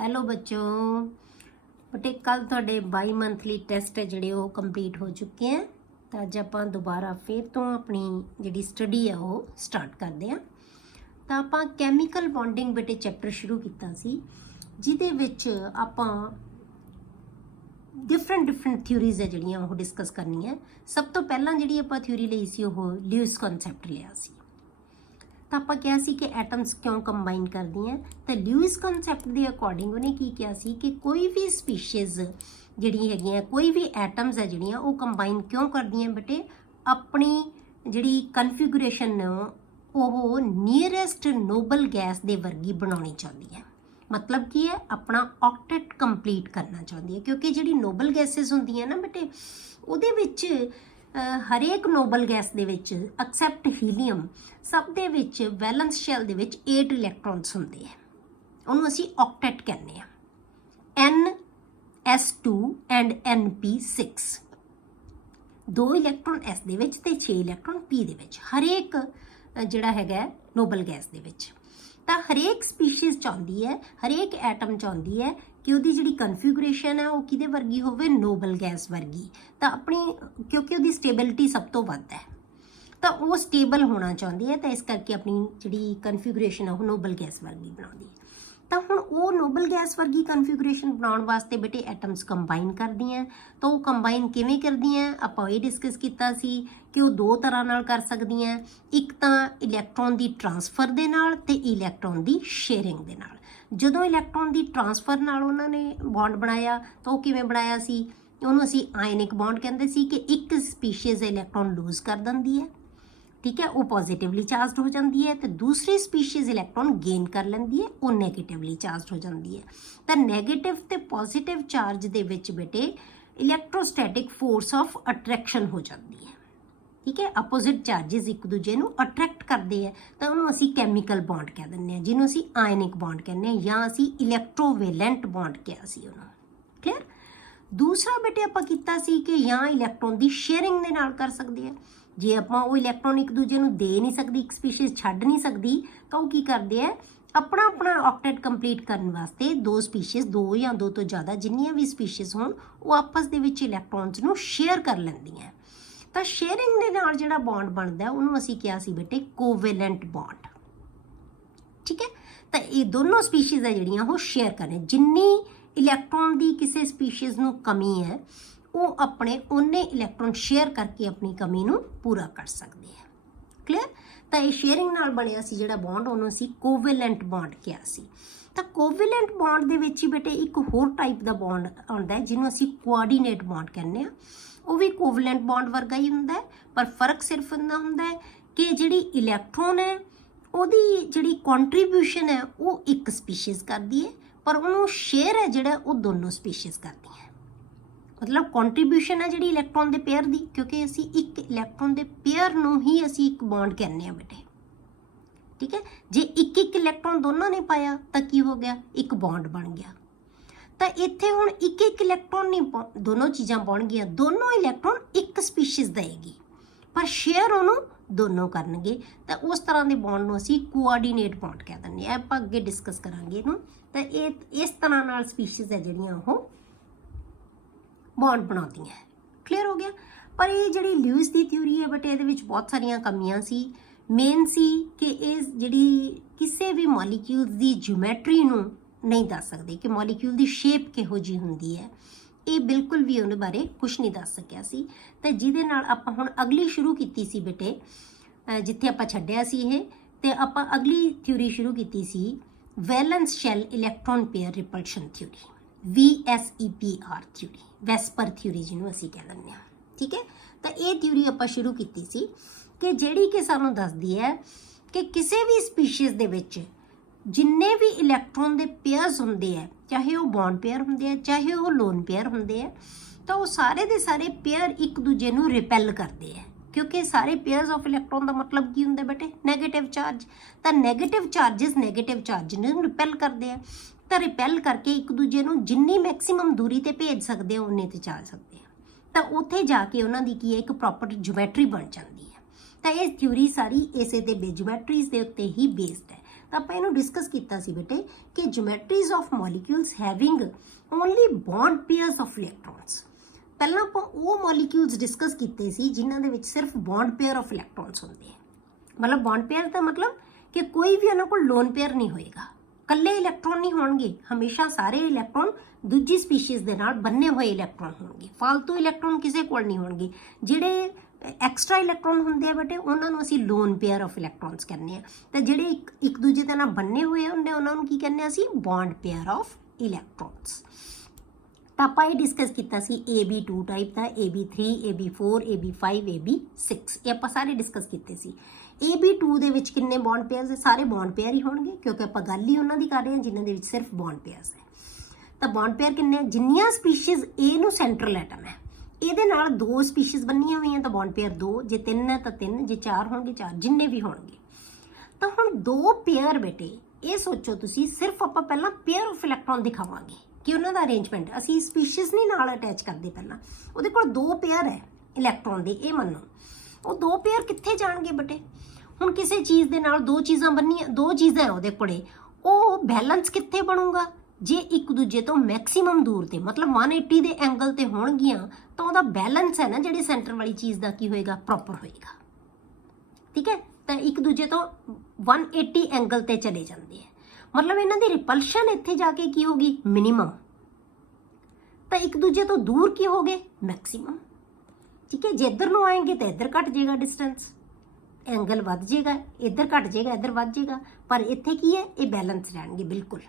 Hello ਬੱਚੋ ਬੇਟੇ ਕੱਲ ਤੁਹਾਡੇ 22 ਮੰਥਲੀ ਟੈਸਟ ਹੈ ਜਿਹੜੇ ਉਹ ਕੰਪਲੀਟ ਹੋ ਚੁੱਕੇ ਆ। ਤਾਂ ਅੱਜ ਆਪਾਂ ਦੁਬਾਰਾ ਫਿਰ ਤੋਂ ਆਪਣੀ ਜਿਹੜੀ ਸਟੱਡੀ ਆ ਉਹ ਸਟਾਰਟ ਕਰਦੇ ਆ। ਤਾਂ ਆਪਾਂ ਕੈਮੀਕਲ ਬੌਂਡਿੰਗ ਬੇਟੇ ਚੈਪਟਰ ਸ਼ੁਰੂ ਕੀਤਾ ਸੀ, ਜਿਹਦੇ ਵਿੱਚ ਆਪਾਂ ਡਿਫਰੈਂਟ ਥਿਊਰੀਜ਼ ਹੈ ਜਿਹੜੀਆਂ ਉਹ ਡਿਸਕਸ ਕਰਨੀਆਂ। ਸਭ ਤੋਂ ਪਹਿਲਾਂ ਜਿਹੜੀ ਆਪਾਂ ਥਿਊਰੀ ਲਈ ਸੀ ਉਹ ਲਿਊਇਸ ਕਨਸੈਪਟ ਲਿਆ ਸੀ। ਤਾਂ ਆਪਾਂ ਕਿਹਾ ਸੀ ਕਿ ਐਟਮਸ ਕਿਉਂ ਕੰਬਾਈਨ ਕਰਦੀਆਂ, ਤਾਂ ਲਿਊਇਸ ਕਨਸੈਪਟ ਦੇ ਅਕੋਰਡਿੰਗ ਉਹਨੇ ਕੀ ਕਿਹਾ ਸੀ ਕਿ ਕੋਈ ਵੀ ਸਪੀਸ਼ੀਜ਼ ਜਿਹੜੀ ਹੈਗੀਆਂ, ਕੋਈ ਵੀ ਐਟਮਸ ਹੈ ਜਿਹੜੀਆਂ ਉਹ ਕੰਬਾਈਨ ਕਿਉਂ ਕਰਦੀਆਂ ਬੇਟੇ, ਆਪਣੀ ਜਿਹੜੀ ਕਨਫੀਗੂਰੇਸ਼ਨ ਉਹ ਨੀਅਰੈਸਟ ਨੋਬਲ ਗੈਸ ਦੇ ਵਰਗੀ ਬਣਾਉਣੀ ਚਾਹੁੰਦੀ ਹੈ। ਮਤਲਬ ਕੀ ਹੈ, ਆਪਣਾ ਆਕਟੇਟ ਕੰਪਲੀਟ ਕਰਨਾ ਚਾਹੁੰਦੀ ਹੈ, ਕਿਉਂਕਿ ਜਿਹੜੀ ਨੋਬਲ ਗੈਸਿਸ ਹੁੰਦੀਆਂ ਨਾ ਬੇਟੇ, ਉਹਦੇ ਵਿੱਚ ਹਰੇਕ ਨੋਬਲ ਗੈਸ ਦੇ ਵਿੱਚ ਐਕਸੈਪਟ ਹੀਲੀਅਮ ਸਭ ਦੇ ਵਿੱਚ ਵੈਲੈਂਸ ਸ਼ੈਲ ਦੇ ਵਿੱਚ 8 ਇਲੈਕਟ੍ਰੋਨਸ ਹੁੰਦੇ ਆ। ਉਹਨੂੰ ਅਸੀਂ ਆਕਟੇਟ ਕਹਿੰਦੇ ਆ। NS2 and NP6 2 electron S ਦੇ ਵਿੱਚ ਤੇ 6 ਇਲੈਕਟ੍ਰੋਨ P ਦੇ ਵਿੱਚ, ਹਰੇਕ ਜਿਹੜਾ ਹੈਗਾ ਨੋਬਲ ਗੈਸ ਦੇ ਵਿੱਚ। ਤਾਂ ਹਰੇਕ ਸਪੀਸ਼ੀਜ਼ ਚਾਹੁੰਦੀ ਹੈ, ਹਰੇਕ ਐਟਮ ਚਾਹੁੰਦੀ ਹੈ ਕਿ ਉਹਦੀ ਜਿਹੜੀ ਕਨਫੀਗੂਰੇਸ਼ਨ ਹੈ ਉਹ ਕਿਹਦੇ ਵਰਗੀ ਹੋਵੇ, ਨੋਬਲ ਗੈਸ ਵਰਗੀ। ਤਾਂ ਆਪਣੀ ਕਿਉਂਕਿ ਉਹਦੀ ਸਟੇਬਿਲਿਟੀ ਸਭ ਤੋਂ ਵੱਧ ਹੈ, ਤਾਂ ਉਹ ਸਟੇਬਲ ਹੋਣਾ ਚਾਹੁੰਦੀ ਹੈ, ਤਾਂ ਇਸ ਕਰਕੇ ਆਪਣੀ ਜਿਹੜੀ ਕਨਫੀਗੂਰੇਸ਼ਨ ਹੈ ਉਹ ਨੋਬਲ ਗੈਸ ਵਰਗੀ ਬਣਾਉਂਦੀ ਹੈ। ਤਾਂ ਹੁਣ ਉਹ ਨੋਬਲ ਗੈਸ ਵਰਗੀ ਕਨਫੀਗੂਰੇਸ਼ਨ ਬਣਾਉਣ ਵਾਸਤੇ ਬੇਟੇ ਐਟਮਸ ਕੰਬਾਈਨ ਕਰਦੀਆਂ। ਤਾਂ ਉਹ ਕੰਬਾਈਨ ਕਿਵੇਂ ਕਰਦੀਆਂ, ਆਪਾਂ ਇਹ ਡਿਸਕਸ ਕੀਤਾ ਸੀ ਕਿ ਉਹ ਦੋ ਤਰ੍ਹਾਂ ਨਾਲ ਕਰ ਸਕਦੀਆਂ। ਇੱਕ ਤਾਂ ਇਲੈਕਟ੍ਰੋਨ ਦੀ ਟਰਾਂਸਫਰ ਦੇ ਨਾਲ ਤੇ ਇਲੈਕਟ੍ਰੋਨ ਦੀ ਸ਼ੇਅਰਿੰਗ ਦੇ ਨਾਲ। ਜਦੋਂ ਇਲੈਕਟ੍ਰੋਨ ਦੀ ਟਰਾਂਸਫਰ ਨਾਲ ਉਹਨਾਂ ਨੇ ਬੌਂਡ ਬਣਾਇਆ ਤਾਂ ਉਹ ਕਿਵੇਂ ਬਣਾਇਆ ਸੀ, ਉਹਨੂੰ ਅਸੀਂ ਆਇਨਿਕ ਬੌਂਡ ਕਹਿੰਦੇ ਸੀ ਕਿ ਇੱਕ ਸਪੀਸ਼ੀਜ਼ ਇਲੈਕਟ੍ਰੋਨ ਲੂਜ਼ ਕਰ ਦਿੰਦੀ ਹੈ, ਠੀਕ ਹੈ, ਉਹ ਪੋਜ਼ਿਟਿਵਲੀ ਚਾਰਜਡ ਹੋ ਜਾਂਦੀ ਹੈ, ਤੇ ਦੂਸਰੀ ਸਪੀਸ਼ੀਜ਼ ਇਲੈਕਟ੍ਰੋਨ ਗੇਨ ਕਰ ਲੈਂਦੀ ਹੈ, ਉਹ ਨੈਗੇਟਿਵਲੀ ਚਾਰਜਡ ਹੋ ਜਾਂਦੀ ਹੈ। ਤਾਂ ਨੈਗੇਟਿਵ ਤੇ ਪੋਜ਼ਿਟਿਵ ਚਾਰਜ ਦੇ ਵਿੱਚ ਬੇਟੇ ਇਲੈਕਟ੍ਰੋਸਟੈਟਿਕ ਫੋਰਸ ਆਫ ਅਟਰੈਕਸ਼ਨ ਹੋ ਜਾਂਦੀ ਹੈ, ਠੀਕ ਹੈ। ਆਪੋਜ਼ਿਟ ਚਾਰਜਸ ਇੱਕ ਦੂਜੇ ਨੂੰ ਅਟਰੈਕਟ ਕਰਦੇ ਆ, ਤਾਂ ਉਹਨੂੰ ਅਸੀਂ ਕੈਮੀਕਲ ਬੌਂਡ ਕਹਿ ਦਿੰਦੇ ਹਾਂ, ਜਿਹਨੂੰ ਅਸੀਂ ਆਇਨਿਕ ਬੌਂਡ ਕਹਿੰਦੇ ਹਾਂ, ਜਾਂ ਅਸੀਂ ਇਲੈਕਟ੍ਰੋਵੇਲੈਂਟ ਬੌਂਡ ਕਿਹਾ ਸੀ ਉਹਨੂੰ। ਕਲੀਅਰ। ਦੂਸਰਾ ਬੇਟੇ ਆਪਾਂ ਕੀਤਾ ਸੀ ਕਿ ਜਾਂ ਇਲੈਕਟ੍ਰੋਨ ਦੀ ਸ਼ੇਅਰਿੰਗ ਦੇ ਨਾਲ ਕਰ ਸਕਦੇ ਆ। ਜੇ ਆਪਾਂ ਉਹ ਇਲੈਕਟ੍ਰੋਨ ਇੱਕ ਦੂਜੇ ਨੂੰ ਦੇ ਨਹੀਂ ਸਕਦੀ, ਇੱਕ ਸਪੀਸ਼ੀਜ਼ ਛੱਡ ਨਹੀਂ ਸਕਦੀ, ਤਾਂ ਉਹ ਕੀ ਕਰਦੇ ਆ, ਆਪਣਾ ਆਕਟੇਟ ਕੰਪਲੀਟ ਕਰਨ ਵਾਸਤੇ ਦੋ ਸਪੀਸ਼ੀਜ਼, ਦੋ ਜਾਂ ਦੋ ਤੋਂ ਜ਼ਿਆਦਾ ਜਿੰਨੀਆਂ ਵੀ ਸਪੀਸ਼ੀਜ਼ ਹੋਣ, ਉਹ ਆਪਸ ਦੇ ਵਿੱਚ ਇਲੈਕਟ੍ਰੋਨਸ ਨੂੰ ਸ਼ੇਅਰ ਕਰ ਲੈਂਦੀਆਂ। ਤਾਂ ਸ਼ੇਅਰਿੰਗ ਦੇ ਨਾਲ ਜਿਹੜਾ ਬੌਂਡ ਬਣਦਾ ਉਹਨੂੰ ਅਸੀਂ ਕਿਹਾ ਸੀ ਬੇਟੇ ਕੋਵੈਲੈਂਟ ਬੌਂਡ, ਠੀਕ ਹੈ। ਤਾਂ ਇਹ ਦੋਨੋਂ ਸਪੀਸ਼ੀਜ਼ ਹੈ ਜਿਹੜੀਆਂ ਉਹ ਸ਼ੇਅਰ ਕरें। ਜਿੰਨੀ ਇਲੈਕਟ੍ਰੋਨ ਦੀ ਕਿਸੇ ਸਪੀਸ਼ੀਜ਼ ਨੂੰ ਕਮੀ ਹੈ, ਉਹ ਆਪਣੇ ਉਹਨੇ ਇਲੈਕਟ੍ਰੋਨ ਸ਼ੇਅਰ ਕਰਕੇ ਆਪਣੀ ਕਮੀ ਨੂੰ ਪੂਰਾ ਕਰ ਸਕਦੇ ਹੈ। ਕਲੀਅਰ। ਤਾਂ ਇਹ ਸ਼ੇਅਰਿੰਗ ਨਾਲ ਬਣਿਆ ਸੀ ਜਿਹੜਾ ਬੌਂਡ, ਉਹਨੂੰ ਅਸੀਂ ਕੋਵੈਲੈਂਟ ਬੌਂਡ ਕਿਹਾ ਸੀ। ਤਾਂ ਕੋਵੈਲੈਂਟ ਬੌਂਡ ਦੇ ਵਿੱਚ ਹੀ ਬੇਟੇ ਇੱਕ ਹੋਰ ਟਾਈਪ ਦਾ ਬੌਂਡ ਆਉਂਦਾ ਹੈ, ਜਿਹਨੂੰ ਅਸੀਂ ਕੋਆਰਡੀਨੇਟ ਬੌਂਡ ਕਹਿੰਦੇ ਹਾਂ। ਉਹ ਵੀ ਕੋਵੈਲੈਂਟ ਬੌਂਡ ਵਰਗਾ ਹੀ ਹੁੰਦਾ ਹੈ, ਪਰ ਫਰਕ ਸਿਰਫ ਇੰਨਾ ਹੁੰਦਾ ਹੈ ਕਿ ਜਿਹੜੀ ਇਲੈਕਟ੍ਰੋਨ ਹੈ ਉਹਦੀ ਜਿਹੜੀ ਕੰਟਰੀਬਿਊਸ਼ਨ ਹੈ ਉਹ ਇੱਕ ਸਪੀਸ਼ੀਜ਼ ਕਰਦੀ ਹੈ, ਪਰ ਉਹਨੂੰ ਸ਼ੇਅਰ ਹੈ ਜਿਹੜਾ ਉਹ ਦੋਨੋਂ ਸਪੀਸ਼ੀਜ਼ ਕਰਦੀਆਂ। ਮਤਲਬ ਕੰਟਰੀਬਿਊਸ਼ਨ ਹੈ ਜਿਹੜੀ ਇਲੈਕਟ੍ਰੋਨ ਦੇ ਪੇਅਰ ਦੀ, ਕਿਉਂਕਿ ਅਸੀਂ ਇੱਕ ਇਲੈਕਟ੍ਰੋਨ ਦੇ ਪੇਅਰ ਨੂੰ ਹੀ ਅਸੀਂ ਇੱਕ ਬੌਂਡ ਕਹਿੰਦੇ ਹਾਂ ਬੇਟੇ, ਠੀਕ ਹੈ। ਜੇ ਇੱਕ ਇਲੈਕਟ੍ਰੋਨ ਦੋਨਾਂ ਨੇ ਪਾਇਆ ਤਾਂ ਕੀ ਹੋ ਗਿਆ, ਇੱਕ ਬੌਂਡ ਬਣ ਗਿਆ। ਤਾਂ ਇੱਥੇ ਹੁਣ ਇੱਕ ਇਲੈਕਟ੍ਰੋਨ ਨਹੀਂ, ਦੋਨੋਂ ਚੀਜ਼ਾਂ ਬਣ ਗਈਆਂ, ਦੋਨੋਂ ਇਲੈਕਟ੍ਰੋਨ ਇੱਕ ਸਪੀਸ਼ੀਜ਼ ਦੇਗੀ, ਪਰ ਸ਼ੇਅਰ ਉਹਨੂੰ ਦੋਨੋਂ ਕਰਨਗੇ। ਤਾਂ ਉਸ ਤਰ੍ਹਾਂ ਦੇ ਬੌਂਡ ਨੂੰ ਅਸੀਂ ਕੋਆਰਡੀਨੇਟ ਬੌਂਡ ਕਹਿ ਦਿੰਦੇ ਹਾਂ। ਆਪਾਂ ਅੱਗੇ ਡਿਸਕਸ ਕਰਾਂਗੇ ਇਹਨੂੰ। ਤਾਂ ਇਹ ਇਸ ਤਰ੍ਹਾਂ ਨਾਲ ਸਪੀਸ਼ੀਜ਼ ਹੈ ਜਿਹੜੀਆਂ ਉਹ ਬੌਂਡ ਬਣਾਉਂਦੀਆਂ। ਕਲੀਅਰ ਹੋ ਗਿਆ। ਪਰ ਇਹ ਜਿਹੜੀ ਲਿਊਇਸ ਦੀ ਥਿਊਰੀ ਹੈ ਬਟ ਇਹਦੇ ਵਿੱਚ ਬਹੁਤ ਸਾਰੀਆਂ ਕਮੀਆਂ ਸੀ। ਮੇਨ ਸੀ ਕਿ ਇਹ ਜਿਹੜੀ ਕਿਸੇ ਵੀ ਮੋਲੀਕਿਊਲ ਦੀ ਜਿਓਮੈਟਰੀ ਨੂੰ ਨਹੀਂ ਦੱਸ ਸਕਦੇ ਕਿ ਮੋਲੀਕਿਊਲ ਦੀ ਸ਼ੇਪ ਕਿਹੋ ਜਿਹੀ ਹੁੰਦੀ ਹੈ, ਇਹ ਬਿਲਕੁਲ ਵੀ ਉਹਦੇ ਬਾਰੇ ਕੁਝ ਨਹੀਂ ਦੱਸ ਸਕਿਆ ਸੀ। ਤੇ ਜਿਹਦੇ ਨਾਲ ਆਪਾਂ ਹੁਣ ਅਗਲੀ ਸ਼ੁਰੂ ਕੀਤੀ ਸੀ ਬੇਟੇ, ਜਿੱਥੇ ਆਪਾਂ ਛੱਡਿਆ ਸੀ ਇਹ, ਤੇ ਆਪਾਂ ਅਗਲੀ ਥਿਊਰੀ ਸ਼ੁਰੂ ਕੀਤੀ ਸੀ valence shell electron pair repulsion theory, VSEPR theory, vesper theory ਜਿਹਨੂੰ ਅਸੀਂ ਕਹਿ ਦਿੰਦੇ ਹਾਂ, ਠੀਕ ਹੈ। ਤਾਂ ਇਹ ਥਿਊਰੀ ਆਪਾਂ ਸ਼ੁਰੂ ਕੀਤੀ ਸੀ ਕਿ ਜਿਹੜੀ ਕਿ ਸਾਨੂੰ ਦੱਸਦੀ ਹੈ ਕਿ ਕਿਸੇ ਵੀ ਸਪੀਸ਼ੀਜ਼ ਦੇ ਵਿੱਚ ਜਿੰਨੇ ਵੀ ਇਲੈਕਟ੍ਰੋਨ ਦੇ ਪੇਅਰਸ ਹੁੰਦੇ ਆ, ਚਾਹੇ ਉਹ ਬੌਂਡ ਪੇਅਰ ਹੁੰਦੇ ਆ, ਚਾਹੇ ਉਹ ਲੋਨ ਪੇਅਰ ਹੁੰਦੇ ਆ, ਤਾਂ ਉਹ ਸਾਰੇ ਦੇ ਸਾਰੇ ਪੇਅਰ ਇੱਕ ਦੂਜੇ ਨੂੰ ਰਿਪੈਲ ਕਰਦੇ ਆ, ਕਿਉਂਕਿ ਸਾਰੇ ਪੇਅਰਸ ਆਫ ਇਲੈਕਟ੍ਰੋਨ ਦਾ ਮਤਲਬ ਕੀ ਹੁੰਦਾ ਬੇਟੇ, ਨੈਗੇਟਿਵ ਚਾਰਜ। ਤਾਂ ਨੈਗੇਟਿਵ ਚਾਰਜਸ ਨੈਗੇਟਿਵ ਚਾਰਜ ਨੂੰ ਰਿਪੈਲ ਕਰਦੇ ਆ, ਤਾਂ ਰਿਪੈਲ ਕਰਕੇ ਇੱਕ ਦੂਜੇ ਨੂੰ ਜਿੰਨੀ ਮੈਕਸਿਮਮ ਦੂਰੀ ਤੇ ਭੇਜ ਸਕਦੇ ਆ ਉਨੇ ਤੇ ਚੱਲ ਸਕਦੇ ਆ। ਤਾਂ ਉੱਥੇ ਜਾ ਕੇ ਉਹਨਾਂ ਦੀ ਕੀ ਹੈ, ਇੱਕ ਪ੍ਰੋਪਰ ਜਿਓਮੈਟਰੀ ਬਣ ਜਾਂਦੀ ਹੈ। ਤਾਂ ਇਹ ਥਿਊਰੀ ਸਾਰੀ ਇਸੇ ਦੇ ਜਿਓਮੈਟਰੀਜ਼ ਦੇ ਉੱਤੇ ਹੀ ਬੇਸਡ ਹੈ। ਤਾਂ ਆਪਾਂ ਇਹਨੂੰ ਡਿਸਕਸ ਕੀਤਾ ਸੀ ਬੇਟੇ ਕਿ geometries of molecules having only bond pairs of electrons. ਪਹਿਲਾਂ ਆਪਾਂ ਉਹ ਮੋਲੀਕਿਊਲਸ ਡਿਸਕਸ ਕੀਤੇ ਸੀ ਜਿਨ੍ਹਾਂ ਦੇ ਵਿੱਚ ਸਿਰਫ ਬੌਂਡ ਪੇਅਰ ਆਫ ਇਲੈਕਟ੍ਰੋਨਸ ਹੁੰਦੇ ਆ। ਮਤਲਬ ਬੌਂਡ ਪੇਅਰ ਦਾ ਮਤਲਬ ਕਿ ਕੋਈ ਵੀ ਉਹਨਾਂ ਕੋਲ ਲੋਨ ਪੇਅਰ ਨਹੀਂ ਹੋਏਗਾ, ਇਕੱਲੇ ਇਲੈਕਟ੍ਰੋਨ ਨਹੀਂ ਹੋਣਗੇ, ਹਮੇਸ਼ਾ ਸਾਰੇ ਇਲੈਕਟ੍ਰੋਨ ਦੂਜੀ ਸਪੀਸ਼ੀਜ਼ ਦੇ ਨਾਲ ਬੰਨੇ ਹੋਏ ਇਲੈਕਟ੍ਰੋਨ ਹੋਣਗੇ, ਫालतू ਇਲੈਕਟ੍ਰੋਨ ਕਿਸੇ ਕੋਲ ਨਹੀਂ ਹੋਣਗੇ। ਜਿਹੜੇ ਐਕਸਟਰਾ ਇਲੈਕਟ੍ਰੋਨ ਹੁੰਦੇ ਆ ਬੇਟੇ ਉਹਨਾਂ ਨੂੰ ਅਸੀਂ ਲੋਨ ਪੇਅਰ ਆਫ ਇਲੈਕਟ੍ਰੋਨਸ ਕਹਿੰਦੇ ਆ, ਤੇ ਜਿਹੜੇ ਇੱਕ ਦੂਜੇ ਦੇ ਨਾਲ ਬੰਨੇ ਹੋਏ ਹੁੰਦੇ ਉਹਨਾਂ ਨੂੰ ਕੀ ਕਹਿੰਦੇ ਆ ਅਸੀਂ ਬੌਂਡ ਪੇਅਰ ਆਫ ਇਲੈਕਟ੍ਰੋਨਸ। ਤਾਂ ਆਪਾਂ ਇਹ ਡਿਸਕਸ ਕੀਤਾ ਸੀ AB2 ਟਾਈਪ ਦਾ, AB3, AB4, AB5, AB6, ਇਹ ਆਪਾਂ ਸਾਰੇ ਡਿਸਕਸ ਕੀਤੇ ਸੀ। AB2 ਦੇ ਵਿੱਚ ਕਿੰਨੇ ਬੌਂਡ ਪੇਅਰਸ ਹੈ? ਸਾਰੇ ਬੌਂਡ ਪੇਅਰ ਹੀ ਹੋਣਗੇ ਕਿਉਂਕਿ ਆਪਾਂ ਗੱਲ ਹੀ ਉਹਨਾਂ ਦੀ ਕਰ ਰਹੇ ਹਾਂ ਜਿਨ੍ਹਾਂ ਦੇ ਵਿੱਚ ਸਿਰਫ ਬੌਂਡ ਪੇਅਰਸ ਹੈ। ਤਾਂ ਬੌਂਡ ਪੇਅਰ ਕਿੰਨੇ? ਜਿੰਨੀਆਂ ਸਪੀਸ਼ੀਜ਼ A ਨੂੰ ਸੈਂਟਰਲ ਐਟਮ ਹੈ, ਇਹਦੇ ਨਾਲ 2 ਸਪੀਸ਼ੀਜ਼ ਬੰਨੀਆਂ ਹੋਈਆਂ ਤਾਂ ਬੌਂਡ ਪੇਅਰ 2, ਜੇ 3 ਹੈ ਤਾਂ 3, ਜੇ 4 ਹੋਣਗੇ 4, ਜਿੰਨੇ ਵੀ ਹੋਣਗੇ। ਤਾਂ ਹੁਣ 2 ਪੇਅਰ ਬੇਟੇ ਇਹ ਸੋਚੋ ਤੁਸੀਂ, ਸਿਰਫ ਆਪਾਂ ਪਹਿਲਾਂ ਪੇਅਰ ਆਫ ਇਲੈਕਟ੍ਰੋਨ ਦਿਖਾਵਾਂਗੇ ਕਿ ਉਹਨਾਂ ਦਾ ਅਰੇਂਜਮੈਂਟ, ਅਸੀਂ ਸਪੀਸ਼ੀਜ਼ ਨਹੀਂ ਨਾਲ ਅਟੈਚ ਕਰਦੇ। ਪਹਿਲਾਂ ਉਹਦੇ ਕੋਲ 2 ਪੇਅਰ ਹੈ ਇਲੈਕਟ੍ਰੋਨ ਦੇ, ਇਹ ਮੰਨੋ। ਉਹ 2 ਪੇਅਰ ਕਿੱਥੇ ਜਾਣਗੇ ਬੇਟੇ? ਹੁਣ ਕਿਸੇ ਚੀਜ਼ ਦੇ ਨਾਲ 2 ਚੀਜ਼ਾਂ ਬੰਨੀਆਂ, 2 ਚੀਜ਼ਾਂ ਹੈ ਉਹਦੇ ਕੋਲੇ, ਉਹ ਬੈਲੈਂਸ ਕਿੱਥੇ ਬਣੂਗਾ? ਜੇ ਇੱਕ ਦੂਜੇ ਤੋਂ ਮੈਕਸਿਮਮ ਦੂਰ ਤੇ ਮਤਲਬ 180 ਦੇ ਐਂਗਲ ਤੇ ਹੋਣਗੀਆਂ ਤਾਂ ਉਹਦਾ ਬੈਲੈਂਸ ਹੈ ਨਾ ਜਿਹੜੀ ਸੈਂਟਰ ਵਾਲੀ ਚੀਜ਼ ਦਾ ਕੀ ਹੋਏਗਾ? ਪ੍ਰੋਪਰ ਹੋਏਗਾ। ਠੀਕ ਹੈ, ਤਾਂ ਇੱਕ ਦੂਜੇ ਤੋਂ 180 ਐਂਗਲ ਤੇ ਚਲੇ ਜਾਂਦੇ ਆ, ਮਤਲਬ ਇਹਨਾਂ ਦੀ ਰਿਪਲਸ਼ਨ ਇੱਥੇ ਜਾ ਕੇ ਕੀ ਹੋਗੀ? ਮਿਨੀਮਮ। ਤਾਂ ਇੱਕ ਦੂਜੇ ਤੋਂ ਦੂਰ ਕੀ ਹੋ ਗਏ? ਮੈਕਸਿਮਮ। ਠੀਕ ਹੈ, ਜੇ ਇੱਧਰ ਨੂੰ ਆਏंगे ਤਾਂ ਇੱਧਰ ਘਟ ਜਾਏਗਾ ਡਿਸਟੈਂਸ, ਐਂਗਲ ਵੱਧ ਜਾਏਗਾ, ਇੱਧਰ ਘਟ ਜਾਏਗਾ, ਇੱਧਰ ਵੱਧ ਜਾਏਗਾ, ਪਰ ਇੱਥੇ ਕੀ ਹੈ? ਇਹ ਬੈਲੈਂਸ ਰਹਿਣਗੇ ਬਿਲਕੁਲ।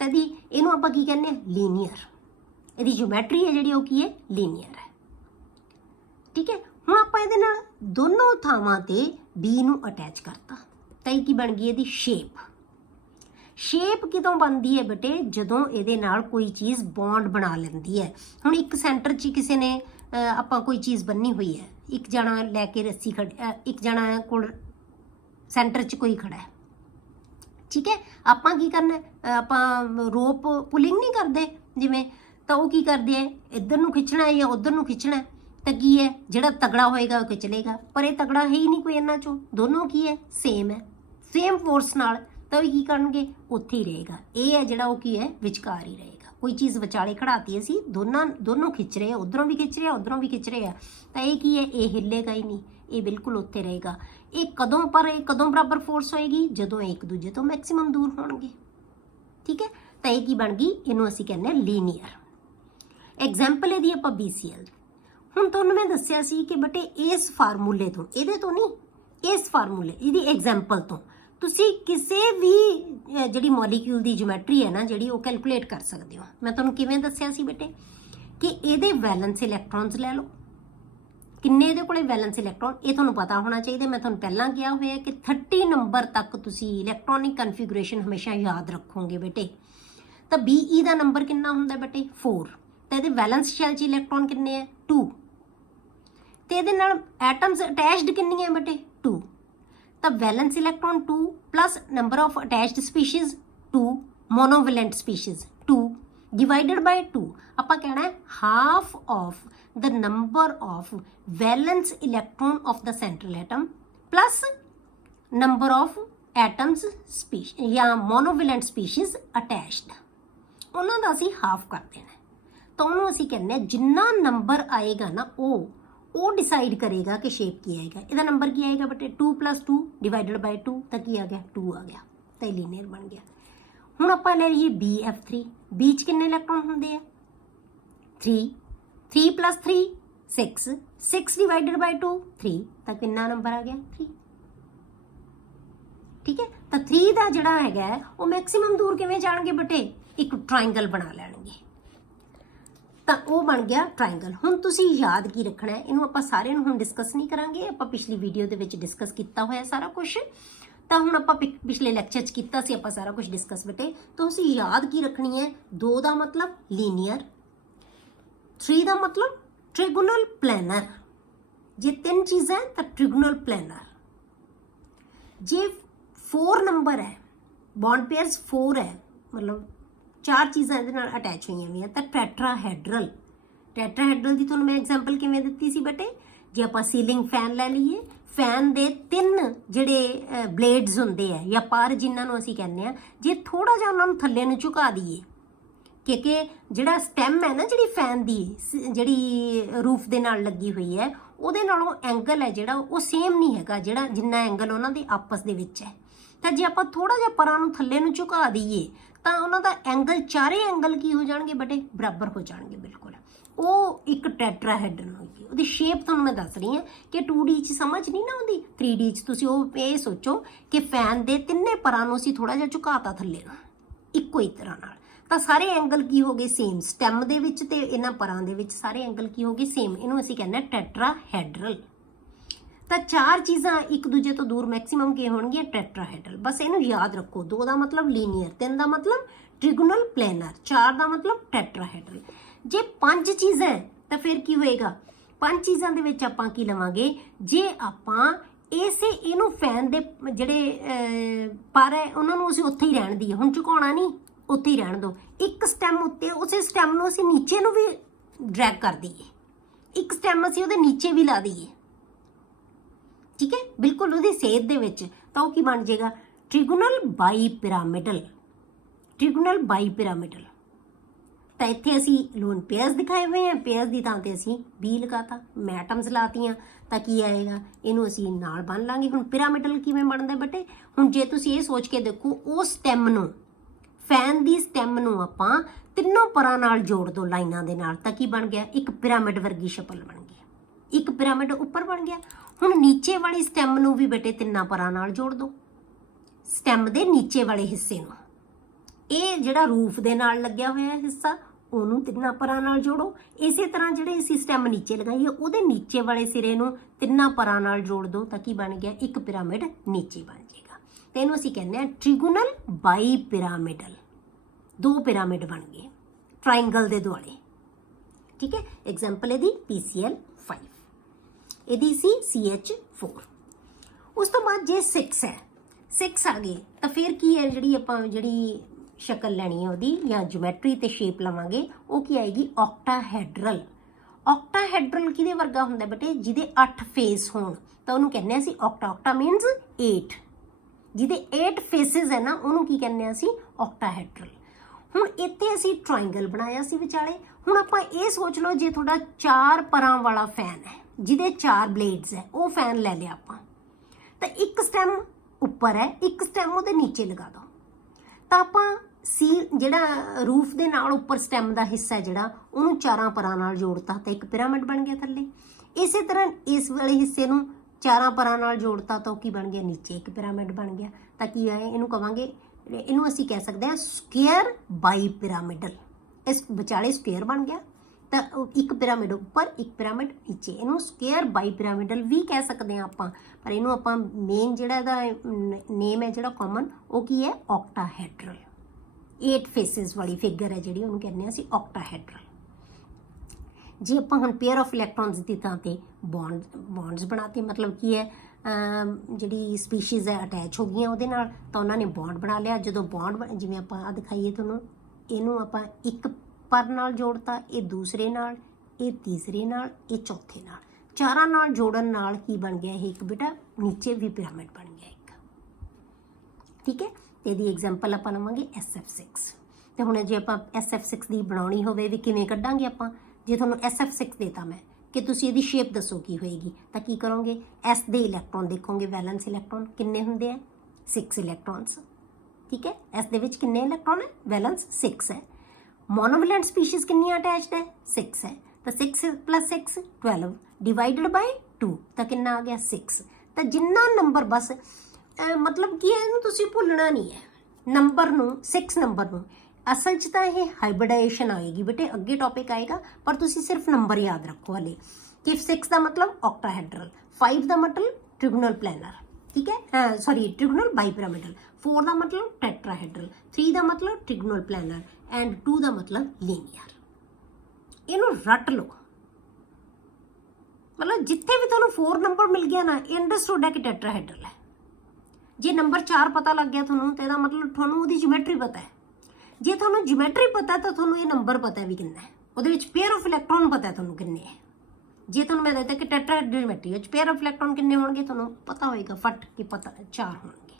ਤਦੀ ਇਹਨੂੰ ਆਪਾਂ ਕੀ ਕਹਿੰਦੇ ਆ? ਲੀਨੀਅਰ। ਇਹਦੀ ਜਿਓਮੈਟਰੀ ਹੈ ਜਿਹੜੀ ਉਹ ਕੀ ਹੈ? ਲੀਨੀਅਰ ਹੈ। ਠੀਕ ਹੈ, ਹੁਣ ਆਪਾਂ ਇਹਦੇ ਨਾਲ ਦੋਨੋਂ ਥਾਵਾਂ ਤੇ B ਨੂੰ ਅਟੈਚ ਕਰਤਾ ਤਾਂ ਇਹ ਕੀ ਬਣ ਗਈ? ਇਹਦੀ ਸ਼ੇਪ। ਸ਼ੇਪ ਕਿਦੋਂ ਬਣਦੀ ਹੈ ਬੇਟੇ? ਜਦੋਂ ਇਹਦੇ ਨਾਲ ਕੋਈ ਚੀਜ਼ ਬੌਂਡ ਬਣਾ ਲੈਂਦੀ ਹੈ। ਹੁਣ ਇੱਕ ਸੈਂਟਰ 'ਚ ਕਿਸੇ ਨੇ ਆਪਾਂ ਕੋਈ ਚੀਜ਼ ਬੰਨੀ ਹੋਈ ਹੈ, ਇੱਕ ਜਣਾ ਲੈ ਕੇ ਰੱਸੀ ਇੱਕ ਜਣਾ ਕੋਲ ਸੈਂਟਰ 'ਚ ਕੋਈ ਖੜਾ ਹੈ। ਠੀਕ ਹੈ, ਆਪਾਂ ਕੀ ਕਰਨਾ? ਆਪਾਂ ਰੋਪ ਪੁਲਿੰਗ ਨਹੀਂ ਕਰਦੇ ਜਿਵੇਂ, ਤਾਂ ਉਹ ਕੀ ਕਰਦੇ ਹੈ? ਇੱਧਰ ਨੂੰ ਖਿੱਚਣਾ ਹੈ ਜਾਂ ਉੱਧਰ ਨੂੰ ਖਿੱਚਣਾ ਹੈ, ਤਾਂ ਕੀ ਹੈ? ਜਿਹੜਾ ਤਗੜਾ ਹੋਏਗਾ ਉਹ ਖਿੱਚਲੇਗਾ, ਪਰ ਇਹ ਤਗੜਾ ਹੈ ਹੀ ਨਹੀਂ ਕੋਈ ਇਹਨਾਂ 'ਚੋਂ, ਦੋਨੋਂ ਕੀ ਹੈ? ਸੇਮ ਹੈ, ਸੇਮ ਫੋਰਸ ਨਾਲ, ਤਾਂ ਉਹ ਕੀ ਕਰਨਗੇ? ਉੱਥੇ ਹੀ ਰਹੇਗਾ। ਇਹ ਹੈ ਜਿਹੜਾ ਉਹ ਕੀ ਹੈ? ਵਿਚਕਾਰ ਹੀ ਰਹੇਗਾ। ਕੋਈ ਚੀਜ਼ ਵਿਚਾਲੇ ਖੜਾਤੀ ਅਸੀਂ, ਦੋਨੋਂ ਖਿੱਚ ਰਹੇ ਆ, ਉੱਧਰੋਂ ਵੀ ਖਿੱਚ ਰਹੇ ਆ, ਉੱਧਰੋਂ ਵੀ ਖਿੱਚ ਰਹੇ ਆ, ਤਾਂ ਇਹ ਕੀ ਹੈ? ਇਹ ਹਿੱਲੇਗਾ ਹੀ ਨਹੀਂ, ਇਹ ਬਿਲਕੁਲ ਉੱਥੇ ਰਹੇਗਾ। ਇਹ ਕਦੋਂ ਬਰਾਬਰ ਫੋਰਸ ਹੋਏਗੀ? ਜਦੋਂ ਇੱਕ ਦੂਜੇ ਤੋਂ ਮੈਕਸਿਮਮ ਦੂਰ ਹੋਣਗੇ। ਠੀਕ ਹੈ, ਤਾਂ ਇਹ ਕੀ ਬਣ ਗਈ? ਇਹਨੂੰ ਅਸੀਂ ਕਹਿੰਦੇ ਹਾਂ ਲੀਨੀਅਰ। ਐਗਜ਼ਾਮਪਲ ਇਹਦੀ ਆਪਾਂ BCl। ਹੁਣ ਤੁਹਾਨੂੰ ਮੈਂ ਦੱਸਿਆ ਸੀ ਕਿ ਬੇਟੇ ਇਸ ਫਾਰਮੂਲੇ ਤੋਂ, ਇਹਦੇ ਤੋਂ ਨਹੀਂ, ਇਸ ਫਾਰਮੂਲੇ, ਇਹਦੀ ਐਗਜ਼ਾਮਪਲ ਤੋਂ ਤੁਸੀਂ ਕਿਸੇ ਵੀ ਜਿਹੜੀ ਮੋਲੀਕਿਊਲ ਦੀ ਜਿਓਮੈਟਰੀ ਹੈ ਨਾ ਜਿਹੜੀ, ਉਹ ਕੈਲਕੂਲੇਟ ਕਰ ਸਕਦੇ ਹੋ। ਮੈਂ ਤੁਹਾਨੂੰ ਕਿਵੇਂ ਦੱਸਿਆ ਸੀ ਬੇਟੇ ਕਿ ਇਹਦੇ ਵੈਲੈਂਸ ਇਲੈਕਟ੍ਰੋਨਸ ਲੈ ਲਓ। ਕਿੰਨੇ ਇਹਦੇ ਕੋਲੇ ਵੈਲੈਂਸ ਇਲੈਕਟ੍ਰੋਨ? ਇਹ ਤੁਹਾਨੂੰ ਪਤਾ ਹੋਣਾ ਚਾਹੀਦਾ। ਮੈਂ ਤੁਹਾਨੂੰ ਪਹਿਲਾਂ ਕਿਹਾ ਹੋਇਆ ਕਿ 30 ਨੰਬਰ ਤੱਕ ਤੁਸੀਂ ਇਲੈਕਟ੍ਰੋਨਿਕ ਕਨਫੀਗੂਰੇਸ਼ਨ ਹਮੇਸ਼ਾ ਯਾਦ ਰੱਖੋਗੇ ਬੇਟੇ। ਤਾਂ BE ਦਾ ਨੰਬਰ ਕਿੰਨਾ ਹੁੰਦਾ ਬੇਟੇ? 4। ਤਾਂ ਇਹਦੇ ਵੈਲੈਂਸ ਸ਼ੈਲ 'ਚ ਇਲੈਕਟ੍ਰੋਨ ਕਿੰਨੇ ਹੈ? 2। ਤੇ ਇਹਦੇ ਨਾਲ ਐਟਮਸ ਅਟੈਚਡ ਕਿੰਨੀਆਂ ਬੇਟੇ? 2। ਤਾਂ valence electron 2 plus number of attached species 2, monovalent species 2 divided by 2। ਆਪਾਂ ਕਹਿਣਾ ਹੈ half of the number of valence electron of the central atom plus number of atoms species ਜਾਂ monovalent species attached, ਉਹਨਾਂ ਦਾ ਅਸੀਂ half ਕਰ ਦੇਣਾ। ਤਾਂ ਉਹਨੂੰ ਅਸੀਂ ਕਹਿੰਦੇ ਹਾਂ ਜਿੰਨਾ ਨੰਬਰ ਆਏਗਾ ਨਾ ਉਹ ਡਿਸਾਈਡ ਕਰੇਗਾ ਕਿ ਸ਼ੇਪ ਕੀ ਆਏਗਾ। ਇਹਦਾ ਨੰਬਰ ਕੀ ਆਏਗਾ ਬੇਟੇ? 2 + 2 / 2, ਤਾਂ ਕੀ ਆ ਗਿਆ? 2 ਆ ਗਿਆ, ਤਾਂ ਲੀਨੀਅਰ ਬਣ ਗਿਆ। ਹੁਣ ਆਪਾਂ ਲੈ ਲਈਏ BF3। B 'ਚ ਕਿੰਨੇ ਇਲੈਕਟ੍ਰੋਨ ਹੁੰਦੇ ਆ? 3 + 3 6 / 2 3, ਤਾਂ ਕਿੰਨਾ ਨੰਬਰ ਆ ਗਿਆ? 3। ਠੀਕ ਹੈ, ਤਾਂ 3 ਦਾ ਜਿਹੜਾ ਹੈਗਾ ਉਹ ਮੈਕਸਿਮਮ ਦੂਰ ਕਿਵੇਂ ਜਾਣਗੇ ਬੇਟੇ? ਇੱਕ ਟ੍ਰਾਇੰਗਲ ਬਣਾ ਲੈਣਗੇ, ਤਾਂ ਉਹ ਬਣ ਗਿਆ ਟ੍ਰਾਇੰਗਲ। ਹੁਣ ਤੁਸੀਂ ਯਾਦ ਕੀ ਰੱਖਣਾ ਹੈ? ਇਹਨੂੰ ਆਪਾਂ ਸਾਰਿਆਂ ਨੂੰ ਹੁਣ ਡਿਸਕਸ ਨਹੀਂ ਕਰਾਂਗੇ, ਆਪਾਂ ਪਿਛਲੀ ਵੀਡੀਓ ਦੇ ਵਿੱਚ ਡਿਸਕਸ ਕੀਤਾ ਹੋਇਆ ਸਾਰਾ ਕੁਝ। ਤਾਂ ਹੁਣ ਆਪਾਂ ਪਿਛਲੇ ਲੈਕਚਰ 'ਚ ਕੀਤਾ ਸੀ ਆਪਾਂ ਸਾਰਾ ਕੁਝ ਡਿਸਕਸ ਬੇਟੇ। ਤਾਂ ਤੁਸੀਂ ਯਾਦ ਕੀ ਰੱਖਣੀ ਹੈ? 2 ਦਾ ਮਤਲਬ ਲੀਨੀਅਰ, 3 ਦਾ ਮਤਲਬ ਟ੍ਰਿਗੋਨਲ ਪਲੈਨਰ। ਜੇ 3 ਚੀਜ਼ਾਂ ਤਾਂ ਟ੍ਰਿਗੋਨਲ ਪਲੈਨਰ। ਜੇ 4 ਨੰਬਰ ਹੈ, ਬੌਂਡ ਪੇਅਰਸ 4 ਹੈ, ਮਤਲਬ 4 ਚੀਜ਼ਾਂ ਇਹਦੇ ਨਾਲ ਅਟੈਚ ਹੋਈਆਂ ਹੋਈਆਂ, ਤਾਂ ਟੈਟਰਾਹੈਡਰਲ। ਟੈਟਰਾਹੈਡਰਲ ਦੀ ਤੁਹਾਨੂੰ ਮੈਂ ਐਗਜ਼ਾਮਪਲ ਕਿਵੇਂ ਦਿੱਤੀ ਸੀ ਬੇਟੇ? ਜੇ ਆਪਾਂ ਸੀਲਿੰਗ ਫੈਨ ਲੈ ਲਈਏ, ਫੈਨ ਦੇ 3 ਜਿਹੜੇ ਬਲੇਡਸ ਹੁੰਦੇ ਆ ਜਾਂ ਪਰ ਜਿਨ੍ਹਾਂ ਨੂੰ ਅਸੀਂ ਕਹਿੰਦੇ ਆ, ਜੇ ਥੋੜਾ ਜਿਹਾ ਉਹਨਾਂ ਨੂੰ ਥੱਲੇ ਨੂੰ ਝੁਕਾ ਦਈਏ, ਕਿਉਂਕਿ ਜਿਹੜਾ ਸਟੈਮ ਹੈ ਨਾ ਜਿਹੜੀ ਫੈਨ ਦੀ ਜਿਹੜੀ ਰੂਫ ਦੇ ਨਾਲ ਲੱਗੀ ਹੋਈ ਹੈ, ਉਹਦੇ ਨਾਲੋਂ ਐਂਗਲ ਹੈ ਜਿਹੜਾ ਉਹ ਸੇਮ ਨਹੀਂ ਹੈਗਾ ਜਿਹੜਾ ਜਿੰਨਾ ਐਂਗਲ ਉਹਨਾਂ ਦੇ ਆਪਸ ਦੇ ਵਿੱਚ ਹੈ। ਤਾਂ ਜੇ ਆਪਾਂ ਥੋੜਾ ਜਿਹਾ ਪਰਾਂ ਨੂੰ ਥੱਲੇ ਨੂੰ ਝੁਕਾ ਦਈਏ ਤਾਂ ਉਹਨਾਂ ਦਾ ਐਂਗਲ, ਚਾਰੇ ਐਂਗਲ ਕੀ ਹੋ ਜਾਣਗੇ ਬੇਟੇ, ਬਰਾਬਰ ਹੋ ਜਾਣਗੇ ਬਿਲਕੁਲ। ਉਹ ਇੱਕ ਟੈਟਰਾਹੈਡਰਨ ਹੋਏਗੀ। ਉਹਦੀ ਸ਼ੇਪ ਤੁਹਾਨੂੰ ਮੈਂ ਦੱਸ ਰਹੀ ਹਾਂ ਕਿ 2D 'ਚ ਸਮਝ ਨਹੀਂ ਨਾ ਆਉਂਦੀ, 3D 'ਚ ਤੁਸੀਂ ਉਹ ਇਹ ਸੋਚੋ ਕਿ ਫੈਨ ਦੇ 3 ਪਰਾਂ ਨੂੰ ਅਸੀਂ ਥੋੜਾ ਜਿਹਾ ਝੁਕਾਤਾ ਥੱਲੇ ਨੂੰ ਇੱਕੋ ਹੀ ਤਰ੍ਹਾਂ ਨਾਲ, ਤਾਂ ਸਾਰੇ ਐਂਗਲ ਕੀ ਹੋ ਗਏ, ਸੇਮ। ਸਟੈਮ ਦੇ ਵਿੱਚ ਤੇ ਇਹਨਾਂ ਪਰਾਂ ਦੇ ਵਿੱਚ ਸਾਰੇ ਐਂਗਲ ਕੀ ਹੋ ਗਏ, ਸੇਮ। ਇਹਨੂੰ ਅਸੀਂ ਕਹਿੰਦੇ ਟੈਟਰਾਹੈਡਰਲ। ਤਾਂ 4 ਚੀਜ਼ਾਂ ਇੱਕ ਦੂਜੇ ਤੋਂ ਦੂਰ ਮੈਕਸਿਮਮ ਕੀ ਹੋਣਗੀਆਂ, ਟੈਟਰਾਹੈਡਰਲ। ਬਸ ਇਹਨੂੰ ਯਾਦ ਰੱਖੋ। 2 ਦਾ ਮਤਲਬ ਲੀਨੀਅਰ, 3 ਦਾ ਮਤਲਬ ਟ੍ਰਿਗੋਨਲ ਪਲੈਨਰ, 4 ਦਾ ਮਤਲਬ ਟੈਟਰਾਹੈਡਰਲ। ਜੇ 5 ਚੀਜ਼ਾਂ ਤਾਂ ਫਿਰ ਕੀ ਹੋਏਗਾ, 5 ਚੀਜ਼ਾਂ ਦੇ ਵਿੱਚ ਆਪਾਂ ਕੀ ਲਵਾਂਗੇ, ਜੇ ਆਪਾਂ ਇਹਨੂੰ ਫੈਨ ਦੇ ਜਿਹੜੇ ਪਰ ਹੈ ਉਹਨਾਂ ਨੂੰ ਅਸੀਂ ਉੱਥੇ ਹੀ ਰਹਿਣ ਦਈਏ, ਹੁਣ ਝੁਕਾਉਣਾ ਨਹੀਂ, ਉੱਥੇ ਹੀ ਰਹਿਣ ਦਿਓ। ਇੱਕ ਸਟੈਮ ਉੱਤੇ, ਉਸੇ ਸਟੈਮ ਨੂੰ ਅਸੀਂ ਨੀਚੇ ਨੂੰ ਵੀ ਡਰੈਗ ਕਰ ਦਈਏ, ਇੱਕ ਸਟੈਮ ਅਸੀਂ ਉਹਦੇ ਨੀਚੇ ਵੀ ਲਾ ਦਈਏ, ਠੀਕ ਹੈ, ਬਿਲਕੁਲ ਉਹਦੀ ਸੇਧ ਦੇ ਵਿੱਚ, ਤਾਂ ਉਹ ਕੀ ਬਣ ਜਾਏਗਾ, ਟ੍ਰਿਗੋਨਲ ਬਾਈ ਪਿਰਾਮਿਡਲ। ਟ੍ਰਿਗੋਨਲ ਬਾਈ ਪਿਰਾਮਿਡਲ। ਤਾਂ ਇੱਥੇ ਅਸੀਂ ਲੋਨ ਪੇਅਰਸ ਦਿਖਾਏ ਹੋਏ ਆ, ਪੇਅਰਸ ਦੀ ਥਾਂ ਤੇ ਅਸੀਂ B ਲਗਾਤਾ, ਮੈਟਮਸ ਲਾਤੀਆਂ, ਤਾਂ ਕੀ ਆਏਗਾ, ਇਹਨੂੰ ਅਸੀਂ ਨਾਲ ਬੰਨ ਲਾਂਗੇ। ਹੁਣ ਪਿਰਾਮਿਡਲ ਕਿਵੇਂ ਬਣਦਾ ਬੇਟੇ, ਹੁਣ ਜੇ ਤੁਸੀਂ ਇਹ ਸੋਚ ਕੇ ਦੇਖੋ, ਉਹ ਸਟੈਮ ਨੂੰ, ਫੈਨ ਦੀ ਸਟੈਮ ਨੂੰ ਆਪਾਂ 3 ਪਰਾਂ ਨਾਲ ਜੋੜ ਦੋ ਲਾਈਨਾਂ ਦੇ ਨਾਲ, ਤਾਂ ਕੀ ਬਣ ਗਿਆ, ਇੱਕ ਪਿਰਾਮਿਡ ਵਰਗੀ ਸ਼ਕਲ ਬਣ ਗਈ। ਇੱਕ ਪਿਰਾਮਿਡ ਉੱਪਰ ਬਣ ਗਿਆ। ਹੁਣ ਨੀਚੇ ਵਾਲੀ ਸਟੈਮ ਨੂੰ ਵੀ ਬੇਟੇ 3 ਪਰਾਂ ਨਾਲ ਜੋੜ ਦੋ, ਸਟੈਮ ਦੇ ਨੀਚੇ ਵਾਲੇ ਹਿੱਸੇ ਨੂੰ। ਇਹ ਜਿਹੜਾ ਰੂਫ ਦੇ ਨਾਲ ਲੱਗਿਆ ਹੋਇਆ ਹਿੱਸਾ, ਉਹਨੂੰ 3 ਪਰਾਂ ਨਾਲ ਜੋੜੋ। ਇਸੇ ਤਰ੍ਹਾਂ ਜਿਹੜੇ ਅਸੀਂ ਸਟੈਮ ਨੀਚੇ ਲਗਾਈਏ, ਉਹਦੇ ਨੀਚੇ ਵਾਲੇ ਸਿਰੇ ਨੂੰ 3 ਪਰਾਂ ਨਾਲ ਜੋੜ ਦੋ, ਤਾਂ ਕੀ ਬਣ ਗਿਆ, ਇੱਕ ਪਿਰਾਮਿਡ ਨੀਚੇ ਬਣ ਜਾਏਗਾ। ਤੇ ਇਹਨੂੰ ਅਸੀਂ ਕਹਿੰਦੇ ਆ ਟ੍ਰਿਗੋਨਲ ਬਾਈ ਪਿਰਾਮਿਡਲ। 2 ਪਿਰਾਮਿਡ ਬਣ ਗਏ ਟ੍ਰਾਇੰਗਲ ਦੇ ਦੁਆਲੇ, ਠੀਕ ਹੈ। ਐਗਜ਼ਾਮਪਲ ਇਹਦੀ PCl5, ਇਹਦੀ ਸੀ CH4। ਉਸ ਤੋਂ ਬਾਅਦ ਜੇ 6 ਹੈ, 6 ਆ ਗਏ, ਤਾਂ ਫਿਰ ਕੀ ਹੈ, ਜਿਹੜੀ ਸ਼ਕਲ ਲੈਣੀ ਹੈ ਉਹਦੀ ਜਾਂ ਜਿਓਮੈਟਰੀ ਤੇ ਸ਼ੇਪ ਲਵਾਂਗੇ, ਉਹ ਕੀ ਆਏਗੀ, ਔਕਟਾਹੈਡਰਲ। ਔਕਟਾਹੈਡਰਲ ਕਿਹਦੇ ਵਰਗਾ ਹੁੰਦਾ ਬੇਟੇ, ਜਿਹਦੇ 8 ਫੇਸ ਹੋਣ, ਤਾਂ ਉਹਨੂੰ ਕਹਿੰਦੇ ਆ ਅਸੀਂ ਔਕਟਾ। ਔਕਟਾ ਮੀਨਸ 8, ਜਿਹਦੇ 8 ਫੇਸਿਸ ਹੈ ਨਾ, ਉਹਨੂੰ ਕੀ ਕਹਿੰਦੇ ਆ ਅਸੀਂ, ਔਕਟਾਹੈਡਰਲ। ਹੁਣ ਇੱਥੇ ਅਸੀਂ ਟ੍ਰਾਇੰਗਲ ਬਣਾਇਆ ਸੀ ਵਿਚਾਲੇ। ਹੁਣ ਆਪਾਂ ਇਹ ਸੋਚ ਲਓ, ਜੇ ਤੁਹਾਡਾ 4 ਪਰਾਂ ਵਾਲਾ ਫੈਨ ਹੈ ਜਿਹਦੇ 4 ਬਲੇਡਸ ਹੈ, ਉਹ ਫੈਨ ਲੈ ਲਿਆ ਆਪਾਂ, ਤਾਂ ਇੱਕ ਸਟੈਮ ਉੱਪਰ ਹੈ, ਇੱਕ ਸਟੈਮ ਉਹਦੇ ਨੀਚੇ ਲਗਾ ਦੋ, ਤਾਂ ਆਪਾਂ ਜਿਹੜਾ ਰੂਫ ਦੇ ਨਾਲ ਉੱਪਰ ਸਟੈਮ ਦਾ ਹਿੱਸਾ ਜਿਹੜਾ, ਉਹਨੂੰ 4 ਪਰਾਂ ਨਾਲ ਜੋੜਤਾ, ਤਾਂ ਇੱਕ ਪਿਰਾਮਿਡ ਬਣ ਗਿਆ ਥੱਲੇ। ਇਸੇ ਤਰ੍ਹਾਂ ਇਸ ਵਾਲੇ ਹਿੱਸੇ ਨੂੰ 4 ਪਰਾਂ ਨਾਲ ਜੋੜਤਾ, ਤਾਂ ਉਹ ਕੀ ਬਣ ਗਿਆ, ਨੀਚੇ ਇੱਕ ਪਿਰਾਮਿਡ ਬਣ ਗਿਆ। ਤਾਂ ਕੀ ਹੈ, ਇਹਨੂੰ ਕਵਾਂਗੇ, ਇਹਨੂੰ ਅਸੀਂ ਕਹਿ ਸਕਦੇ ਹਾਂ ਸਕੁਅਰ ਬਾਈ ਪਿਰਾਮਿਡਲ। ਇਸ ਵਿਚਾਲੇ ਸਕੁਅਰ ਬਣ ਗਿਆ, ਤਾਂ ਇੱਕ ਪਿਰਾਮਿਡ ਉੱਪਰ, ਇੱਕ ਪਿਰਾਮਿਡ ਨੀਚੇ, ਇਹਨੂੰ ਸਕੁਅਰ ਬਾਈ ਪਿਰਾਮਿਡਲ ਵੀ ਕਹਿ ਸਕਦੇ ਹਾਂ ਆਪਾਂ। ਪਰ ਇਹਨੂੰ ਆਪਾਂ ਮੇਨ ਜਿਹੜਾ ਇਹਦਾ ਨੇਮ ਹੈ ਜਿਹੜਾ ਕਾਮਨ, ਉਹ ਕੀ ਹੈ, ਔਕਟਾਹੈਡਰਲ। 8 ਫੇਸਿਸ ਵਾਲੀ ਫਿਗਰ ਹੈ ਜਿਹੜੀ, ਉਹਨੂੰ ਕਹਿੰਦੇ ਹਾਂ ਅਸੀਂ ਔਕਟਾਹੈਡਰਲ। ਜੇ ਆਪਾਂ ਹੁਣ ਪੇਅਰ ਆਫ ਇਲੈਕਟ੍ਰੋਨਸ ਦੀ ਥਾਂ ਤੇ ਬੌਂਡਸ ਬਣਾਤੇ, ਮਤਲਬ ਕੀ ਹੈ, ਜਿਹੜੀ ਸਪੀਸ਼ੀਜ਼ ਹੈ ਅਟੈਚ ਹੋ ਗਈਆਂ ਉਹਦੇ ਨਾਲ, ਤਾਂ ਉਹਨਾਂ ਨੇ ਬੌਂਡ ਬਣਾ ਲਿਆ। ਜਦੋਂ ਬੌਂਡ, ਜਿਵੇਂ ਆਪਾਂ ਆ ਦਿਖਾਈਏ ਤੁਹਾਨੂੰ, ਇਹਨੂੰ ਆਪਾਂ ਇੱਕ ਪਰ ਨਾਲ ਜੋੜਤਾ, ਇਹ ਦੂਸਰੇ ਨਾਲ, ਇਹ ਤੀਸਰੇ ਨਾਲ, ਇਹ ਚੌਥੇ ਨਾਲ, 4 ਨਾਲ ਜੋੜਨ ਨਾਲ ਕੀ ਬਣ ਗਿਆ, ਇਹ ਇੱਕ ਬੇਟਾ ਨੀਚੇ ਵੀ ਪਿਰਾਮਿਡ ਬਣ ਗਿਆ ਇੱਕ, ਠੀਕ ਹੈ। ਤੇ ਇਹਦੀ ਐਗਜ਼ਾਮਪਲ ਆਪਾਂ ਲਵਾਂਗੇ SF6। ਤੇ ਹੁਣ ਜੇ ਆਪਾਂ SF6 ਦੀ ਬਣਾਉਣੀ ਹੋਵੇ ਵੀ ਕਿਵੇਂ ਕੱਢਾਂਗੇ ਆਪਾਂ, ਜੇ ਤੁਹਾਨੂੰ SF6 ਦੇਤਾ ਮੈਂ ਕਿ ਤੁਸੀਂ ਇਹਦੀ ਸ਼ੇਪ ਦੱਸੋ ਕੀ ਹੋਏਗੀ, ਤਾਂ ਕੀ ਕਰੋਗੇ, S ਦੇ ਇਲੈਕਟ੍ਰੋਨ ਦੇਖੋਗੇ, ਵੈਲੈਂਸ ਇਲੈਕਟ੍ਰੋਨ ਕਿੰਨੇ ਹੁੰਦੇ ਆ, 6 ਇਲੈਕਟ੍ਰੋਨਸ, ਠੀਕ ਹੈ। S ਦੇ ਵਿੱਚ ਕਿੰਨੇ ਇਲੈਕਟ੍ਰੋਨ ਹੈ, ਵੈਲੈਂਸ 6 ਹੈ। ਮੋਨੋਵੈਲੈਂਟ ਸਪੀਸ਼ੀਜ਼ ਕਿੰਨੀਆਂ ਅਟੈਚਡ ਹੈ, 6 ਹੈ, ਤਾਂ 6 + 6 12 ਡਿਵਾਈਡਡ ਬਾਈ 2, ਤਾਂ ਕਿੰਨਾ ਆ ਗਿਆ, 6। ਤਾਂ ਜਿੰਨਾ ਨੰਬਰ, ਬਸ ਮਤਲਬ ਕੀ ਹੈ, ਇਹਨੂੰ ਤੁਸੀਂ ਭੁੱਲਣਾ ਨਹੀਂ ਹੈ ਨੰਬਰ ਨੂੰ, 6 ਨੰਬਰ ਨੂੰ। ਅਸਲ 'ਚ ਤਾਂ ਇਹ ਹਾਈਬ੍ਰਿਡਾਈਜੇਸ਼ਨ ਆਏਗੀ ਬੇਟੇ, ਅੱਗੇ ਟੌਪਿਕ ਆਏਗਾ, ਪਰ ਤੁਸੀਂ ਸਿਰਫ ਨੰਬਰ ਯਾਦ ਰੱਖੋ ਹਲੇ, ਕਿ 6 ਦਾ ਮਤਲਬ ਔਕਟਾਹੈਡਰਲ, 5 ਦਾ ਮਤਲਬ ਟ੍ਰਿਗੋਨਲ ਪਲੈਨਰ, ਠੀਕ ਹੈ, ਸੌਰੀ ਟ੍ਰਿਗੋਨਲ ਬਾਈ ਪਿਰਾਮਿਡਲ, 4 ਦਾ ਮਤਲਬ ਟੈਟਰਾਹੈਡਰਲ, 3 ਦਾ ਮਤਲਬ ਟ੍ਰਿਗੋਨਲ ਪਲੈਨਰ ਐਂਡ 2 ਦਾ ਮਤਲਬ ਲੀਨੀਅਰ। ਇਹਨੂੰ ਰੱਟ ਲਓ, ਮਤਲਬ ਜਿੱਥੇ ਵੀ ਤੁਹਾਨੂੰ 4 ਨੰਬਰ ਮਿਲ ਗਿਆ ਨਾ, ਇਹ ਅੰਡਰਸਟੂਡ ਹੈ ਕਿ ਟੈਟਰਾਹੈਡਰਲ ਹੈ। ਜੇ ਨੰਬਰ 4 ਪਤਾ ਲੱਗ ਗਿਆ ਤੁਹਾਨੂੰ, ਤਾਂ ਇਹਦਾ ਮਤਲਬ ਤੁਹਾਨੂੰ ਉਹਦੀ ਜਿਓਮੈਟਰੀ ਪਤਾ ਹੈ। ਜੇ ਤੁਹਾਨੂੰ ਜਿਓਮੈਟਰੀ ਪਤਾ ਤਾਂ ਤੁਹਾਨੂੰ ਇਹ ਨੰਬਰ ਪਤਾ ਵੀ ਕਿੰਨਾ ਹੈ, ਉਹਦੇ ਵਿੱਚ ਪੇਅਰ ਆਫ ਇਲੈਕਟ੍ਰੋਨ ਪਤਾ ਤੁਹਾਨੂੰ ਕਿੰਨੇ ਹੈ, जे तुहानूं मैं दस्सदा कि tetrahedral geometry pair of electron किन्ने होणगे तुहानूं पता होएगा फट के पता 4 होणगे।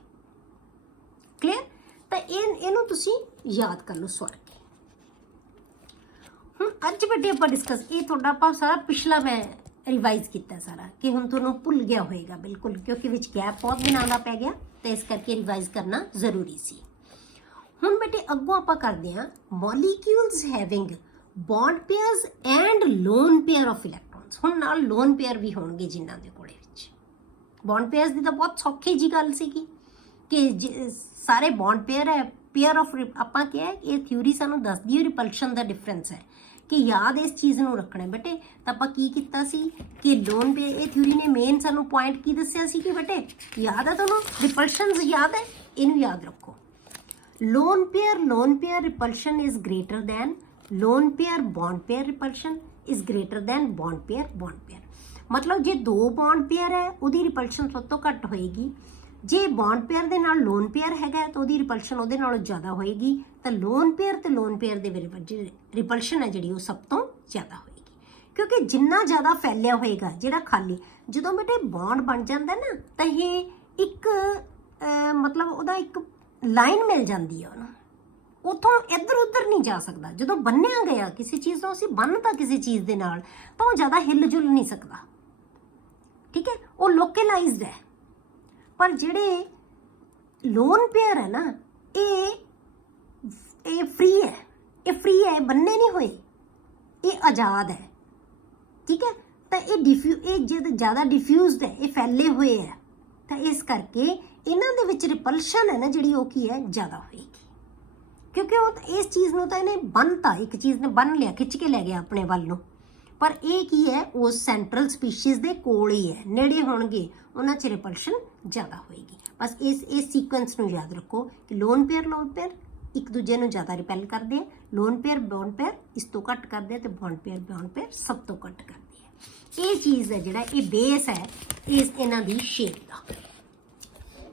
क्लीयर? ਤਾਂ ਇਹਨੂੰ ਤੁਸੀਂ याद कर लो स्वर के। ਹੁਣ ਅੱਜ ਬੇਟੇ ਆਪਾਂ ਡਿਸਕਸ ਇਹ ਤੁਹਾਡਾ ਆਪਾਂ ਸਾਰਾ ਪਿਛਲਾ ਮੈਂ ਰਿਵਾਈਜ਼ ਕੀਤਾ ਸਾਰਾ ਕਿ ਹੁਣ ਤੁਹਾਨੂੰ ਭੁੱਲ ਗਿਆ ਹੋਏਗਾ ਬਿਲਕੁਲ ਕਿਉਂਕਿ ਵਿੱਚ ਗੈਪ ਬਹੁਤ ਦਿਨਾਂ ਦਾ ਪੈ ਗਿਆ ਤੇ ਇਸ ਕਰਕੇ ਰਿਵਾਈਜ਼ ਕਰਨਾ ਜ਼ਰੂਰੀ ਸੀ। ਹੁਣ ਬੇਟੇ ਅੱਗੋਂ ਆਪਾਂ ਕਰਦੇ ਹਾਂ molecules having bond pairs and lone pair of electrons. ਹੁਣ ਨਾਲ ਲੋਨ ਪੇਅਰ ਵੀ ਹੋਣਗੇ ਜਿਨ੍ਹਾਂ ਦੇ ਕੋਲੇ ਵਿੱਚ ਬੌਂਡ ਪੇਅਰਸ ਦੀ ਤਾਂ ਬਹੁਤ ਸੌਖੀ ਜੀ ਗੱਲ ਸੀਗੀ ਕਿ ਸਾਰੇ ਬੌਂਡ ਪੇਅਰ ਹੈ पेयर ऑफ ਆਪਾਂ ਕਿਹਾ ਇਹ ਥਿਊਰੀ ਸਾਨੂੰ ਦੱਸਦੀ ਹੈ ਰਿਪਲਸ਼ਨ ਦਾ ਡਿਫਰੈਂਸ ਹੈ ਕਿ ਯਾਦ ਇਸ ਚੀਜ਼ ਨੂੰ ਰੱਖਣਾ ਬੇਟੇ। ਤਾਂ ਆਪਾਂ ਕੀ ਕੀਤਾ ਸੀ ਕਿ ਲੋਨ ਪੇਅਰ ਇਹ ਥਿਊਰੀ ਨੇ ਮੇਨ ਸਾਨੂੰ ਪੁਆਇੰਟ ਕੀ ਦੱਸਿਆ ਸੀ ਕਿ ਬੇਟੇ ਯਾਦ ਹੈ ਤੁਹਾਨੂੰ ਰਿਪਲਸ਼ਨਸ ਯਾਦ ਹੈ ਇਹਨੂੰ ਯਾਦ ਰੱਖੋ। Lone pair repulsion is greater than lone pair bond pair repulsion is greater than bond pair. ਮਤਲਬ ਜੇ ਦੋ ਬੌਂਡ ਪੇਅਰ ਹੈ ਉਹਦੀ ਰਿਪਲਸ਼ਨ ਸਭ ਤੋਂ ਘੱਟ ਹੋਏਗੀ, ਜੇ ਬੌਂਡ ਪੇਅਰ ਦੇ ਨਾਲ ਲੋਨ ਪੇਅਰ ਹੈਗਾ ਤਾਂ ਉਹਦੀ ਰਿਪਲਸ਼ਨ ਉਹਦੇ ਨਾਲੋਂ ਜ਼ਿਆਦਾ ਹੋਏਗੀ। ਤਾਂ ਲੋਨ ਪੇਅਰ ਦੇ ਵਿੱਚ ਰਿਪਲਸ਼ਨ ਹੈ ਜਿਹੜੀ ਉਹ ਸਭ ਤੋਂ ਜ਼ਿਆਦਾ ਹੋਏਗੀ ਕਿਉਂਕਿ ਜਿੰਨਾ ਜ਼ਿਆਦਾ ਫੈਲਿਆ ਹੋਏਗਾ ਜਿਹੜਾ ਖਾਲੀ ਜਦੋਂ ਬੇਟੇ ਬੌਂਡ ਬਣ ਜਾਂਦਾ ਨਾ ਤਾਂ ਇਹ ਇੱਕ ਮਤਲਬ ਉਹਦਾ ਇੱਕ ਲਾਈਨ ਮਿਲ ਜਾਂਦੀ ਹੈ ਉਹਨੂੰ, ਉੱਥੋਂ ਇੱਧਰ ਉੱਧਰ ਨਹੀਂ ਜਾ ਸਕਦਾ। ਜਦੋਂ ਬੰਨਿਆ ਗਿਆ ਕਿਸੇ ਚੀਜ਼ ਤੋਂ ਅਸੀਂ ਬੰਨ੍ਹਤਾ ਕਿਸੇ ਚੀਜ਼ ਦੇ ਨਾਲ ਤਾਂ ਉਹ ਜ਼ਿਆਦਾ ਹਿੱਲ ਜੁਲ ਨਹੀਂ ਸਕਦਾ। ਠੀਕ ਹੈ, ਉਹ ਲੋਕੇਲਾਈਜ਼ਡ ਹੈ। ਪਰ ਜਿਹੜੇ ਲੋਨ ਪੇਅਰ ਹੈ ਨਾ ਇਹ ਫ੍ਰੀ ਹੈ, ਇਹ ਬੰਨੇ ਨਹੀਂ ਹੋਏ, ਇਹ ਆਜ਼ਾਦ ਹੈ। ਠੀਕ ਹੈ, ਤਾਂ ਇਹ ਜਦ ਜ਼ਿਆਦਾ ਡਿਫਿਊਜ਼ਡ ਹੈ, ਇਹ ਫੈਲੇ ਹੋਏ ਹੈ ਤਾਂ ਇਸ ਕਰਕੇ ਇਹਨਾਂ ਦੇ ਵਿੱਚ ਰਿਪਲਸ਼ਨ ਹੈ ਨਾ ਜਿਹੜੀ ਉਹ ਕੀ ਹੈ ਜ਼ਿਆਦਾ ਹੋਏਗੀ ਕਿਉਂਕਿ ਉਹ ਇਸ ਚੀਜ਼ ਨੂੰ ਤਾਂ ਇਹਨੇ ਬੰਨਤਾ, ਇੱਕ ਚੀਜ਼ ਨੇ ਬੰਨ ਲਿਆ, ਖਿੱਚ ਕੇ ਲੈ ਗਿਆ ਆਪਣੇ ਵੱਲ ਨੂੰ। ਪਰ ਇਹ ਕੀ ਹੈ ਉਸ ਸੈਂਟਰਲ ਸਪੀਸ਼ੀਜ਼ ਦੇ ਕੋਲ ਹੀ ਹੈ, ਨੇੜੇ ਹੋਣਗੇ ਉਹਨਾਂ 'ਚ ਰਿਪਲਸ਼ਨ ਜ਼ਿਆਦਾ ਹੋਏਗੀ। ਬਸ ਇਸ ਸੀਕੁਐਂਸ ਨੂੰ ਯਾਦ ਰੱਖੋ ਕਿ ਲੋਨ ਪੇਅਰ ਇੱਕ ਦੂਜੇ ਨੂੰ ਜ਼ਿਆਦਾ ਰਿਪੈਲ ਕਰਦੇ ਆ, ਲੋਨ ਪੇਅਰ ਬੌਂਡ ਪੇਅਰ ਇਸ ਤੋਂ ਘੱਟ ਕਰਦੇ ਆ ਤੇ ਬੌਂਡ ਪੇਅਰ ਸਭ ਤੋਂ ਘੱਟ ਕਰਦੇ ਆ। ਇਹ ਚੀਜ਼ ਹੈ ਜਿਹੜਾ ਇਹ ਬੇਸ ਹੈ ਇਹਨਾਂ ਦੀ ਸ਼ੇਪ ਦਾ।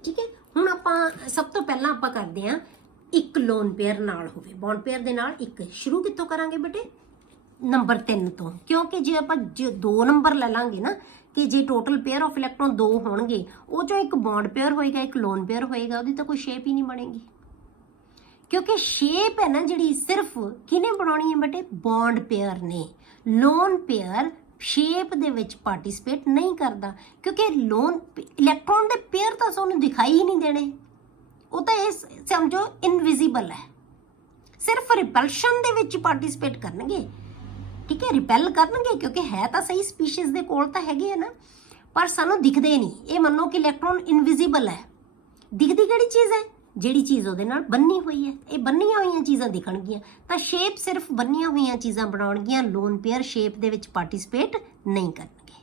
ਠੀਕ ਹੈ, ਹੁਣ ਆਪਾਂ ਸਭ ਤੋਂ ਪਹਿਲਾਂ ਆਪਾਂ ਕਰਦੇ ਹਾਂ ਇੱਕ ਲੋਨ ਪੇਅਰ ਨਾਲ ਹੋਵੇ ਬੌਂਡ ਪੇਅਰ ਦੇ ਨਾਲ ਇੱਕ। ਸ਼ੁਰੂ ਕਿੱਥੋਂ ਕਰਾਂਗੇ ਬੇਟੇ? ਨੰਬਰ 3 ਤੋਂ, ਕਿਉਂਕਿ ਜੇ ਆਪਾਂ 2 ਨੰਬਰ ਲੈ ਲਾਂਗੇ ਨਾ ਕਿ ਜੇ ਟੋਟਲ ਪੇਅਰ ਆਫ ਇਲੈਕਟ੍ਰੋਨ 2 ਹੋਣਗੇ ਉਹ ਚੋਂ ਇੱਕ ਬੌਂਡ ਪੇਅਰ ਹੋਏਗਾ ਇੱਕ ਲੋਨ ਪੇਅਰ ਹੋਏਗਾ, ਉਹਦੀ ਤਾਂ ਕੋਈ ਸ਼ੇਪ ਹੀ ਨਹੀਂ ਬਣੇਗੀ ਕਿਉਂਕਿ ਸ਼ੇਪ ਹੈ ਨਾ ਜਿਹੜੀ ਸਿਰਫ ਕਿਹਨੇ ਬਣਾਉਣੀ ਹੈ ਬੇਟੇ? ਬੌਂਡ ਪੇਅਰ ਨੇ। ਲੋਨ ਪੇਅਰ ਸ਼ੇਪ ਦੇ ਵਿੱਚ ਪਾਰਟਿਸਿਪੇਟ ਨਹੀਂ ਕਰਦਾ ਕਿਉਂਕਿ ਲੋਨ ਇਲੈਕਟ੍ਰੋਨ ਦੇ ਪੇਅਰ ਤਾਂ ਸਾਨੂੰ ਦਿਖਾਈ ਹੀ ਨਹੀਂ ਦੇਣੇ, ਉਹ ਤਾਂ ਇਹ ਸਮਝੋ ਇਨਵਿਜ਼ੀਬਲ ਹੈ, ਸਿਰਫ ਰਿਪਲਸ਼ਨ ਦੇ ਵਿੱਚ ਪਾਰਟਿਸਿਪੇਟ ਕਰਨਗੇ। ਠੀਕ ਹੈ, ਰਿਪੈਲ ਕਰਨਗੇ ਕਿਉਂਕਿ ਹੈ ਤਾਂ ਸਹੀ ਸਪੀਸ਼ੀਜ਼ ਦੇ ਕੋਲ ਤਾਂ ਹੈਗੇ ਆ ਨਾ, ਪਰ ਸਾਨੂੰ ਦਿਖਦੇ ਨਹੀਂ। ਇਹ ਮੰਨੋ ਕਿ ਇਲੈਕਟ੍ਰੋਨ ਇਨਵਿਜ਼ੀਬਲ ਹੈ। ਦਿਖਦੀ ਕਿਹੜੀ ਚੀਜ਼ ਹੈ? ਜਿਹੜੀ ਚੀਜ਼ ਉਹਦੇ ਨਾਲ ਬੰਨੀ ਹੋਈ ਹੈ। ਇਹ ਬੰਨੀਆਂ ਹੋਈਆਂ ਚੀਜ਼ਾਂ ਦਿਖਣਗੀਆਂ ਤਾਂ ਸ਼ੇਪ ਸਿਰਫ ਬੰਨੀਆਂ ਹੋਈਆਂ ਚੀਜ਼ਾਂ ਬਣਾਉਣਗੀਆਂ, ਲੋਨ ਪੇਅਰ ਸ਼ੇਪ ਦੇ ਵਿੱਚ ਪਾਰਟਿਸਿਪੇਟ ਨਹੀਂ ਕਰਨਗੇ।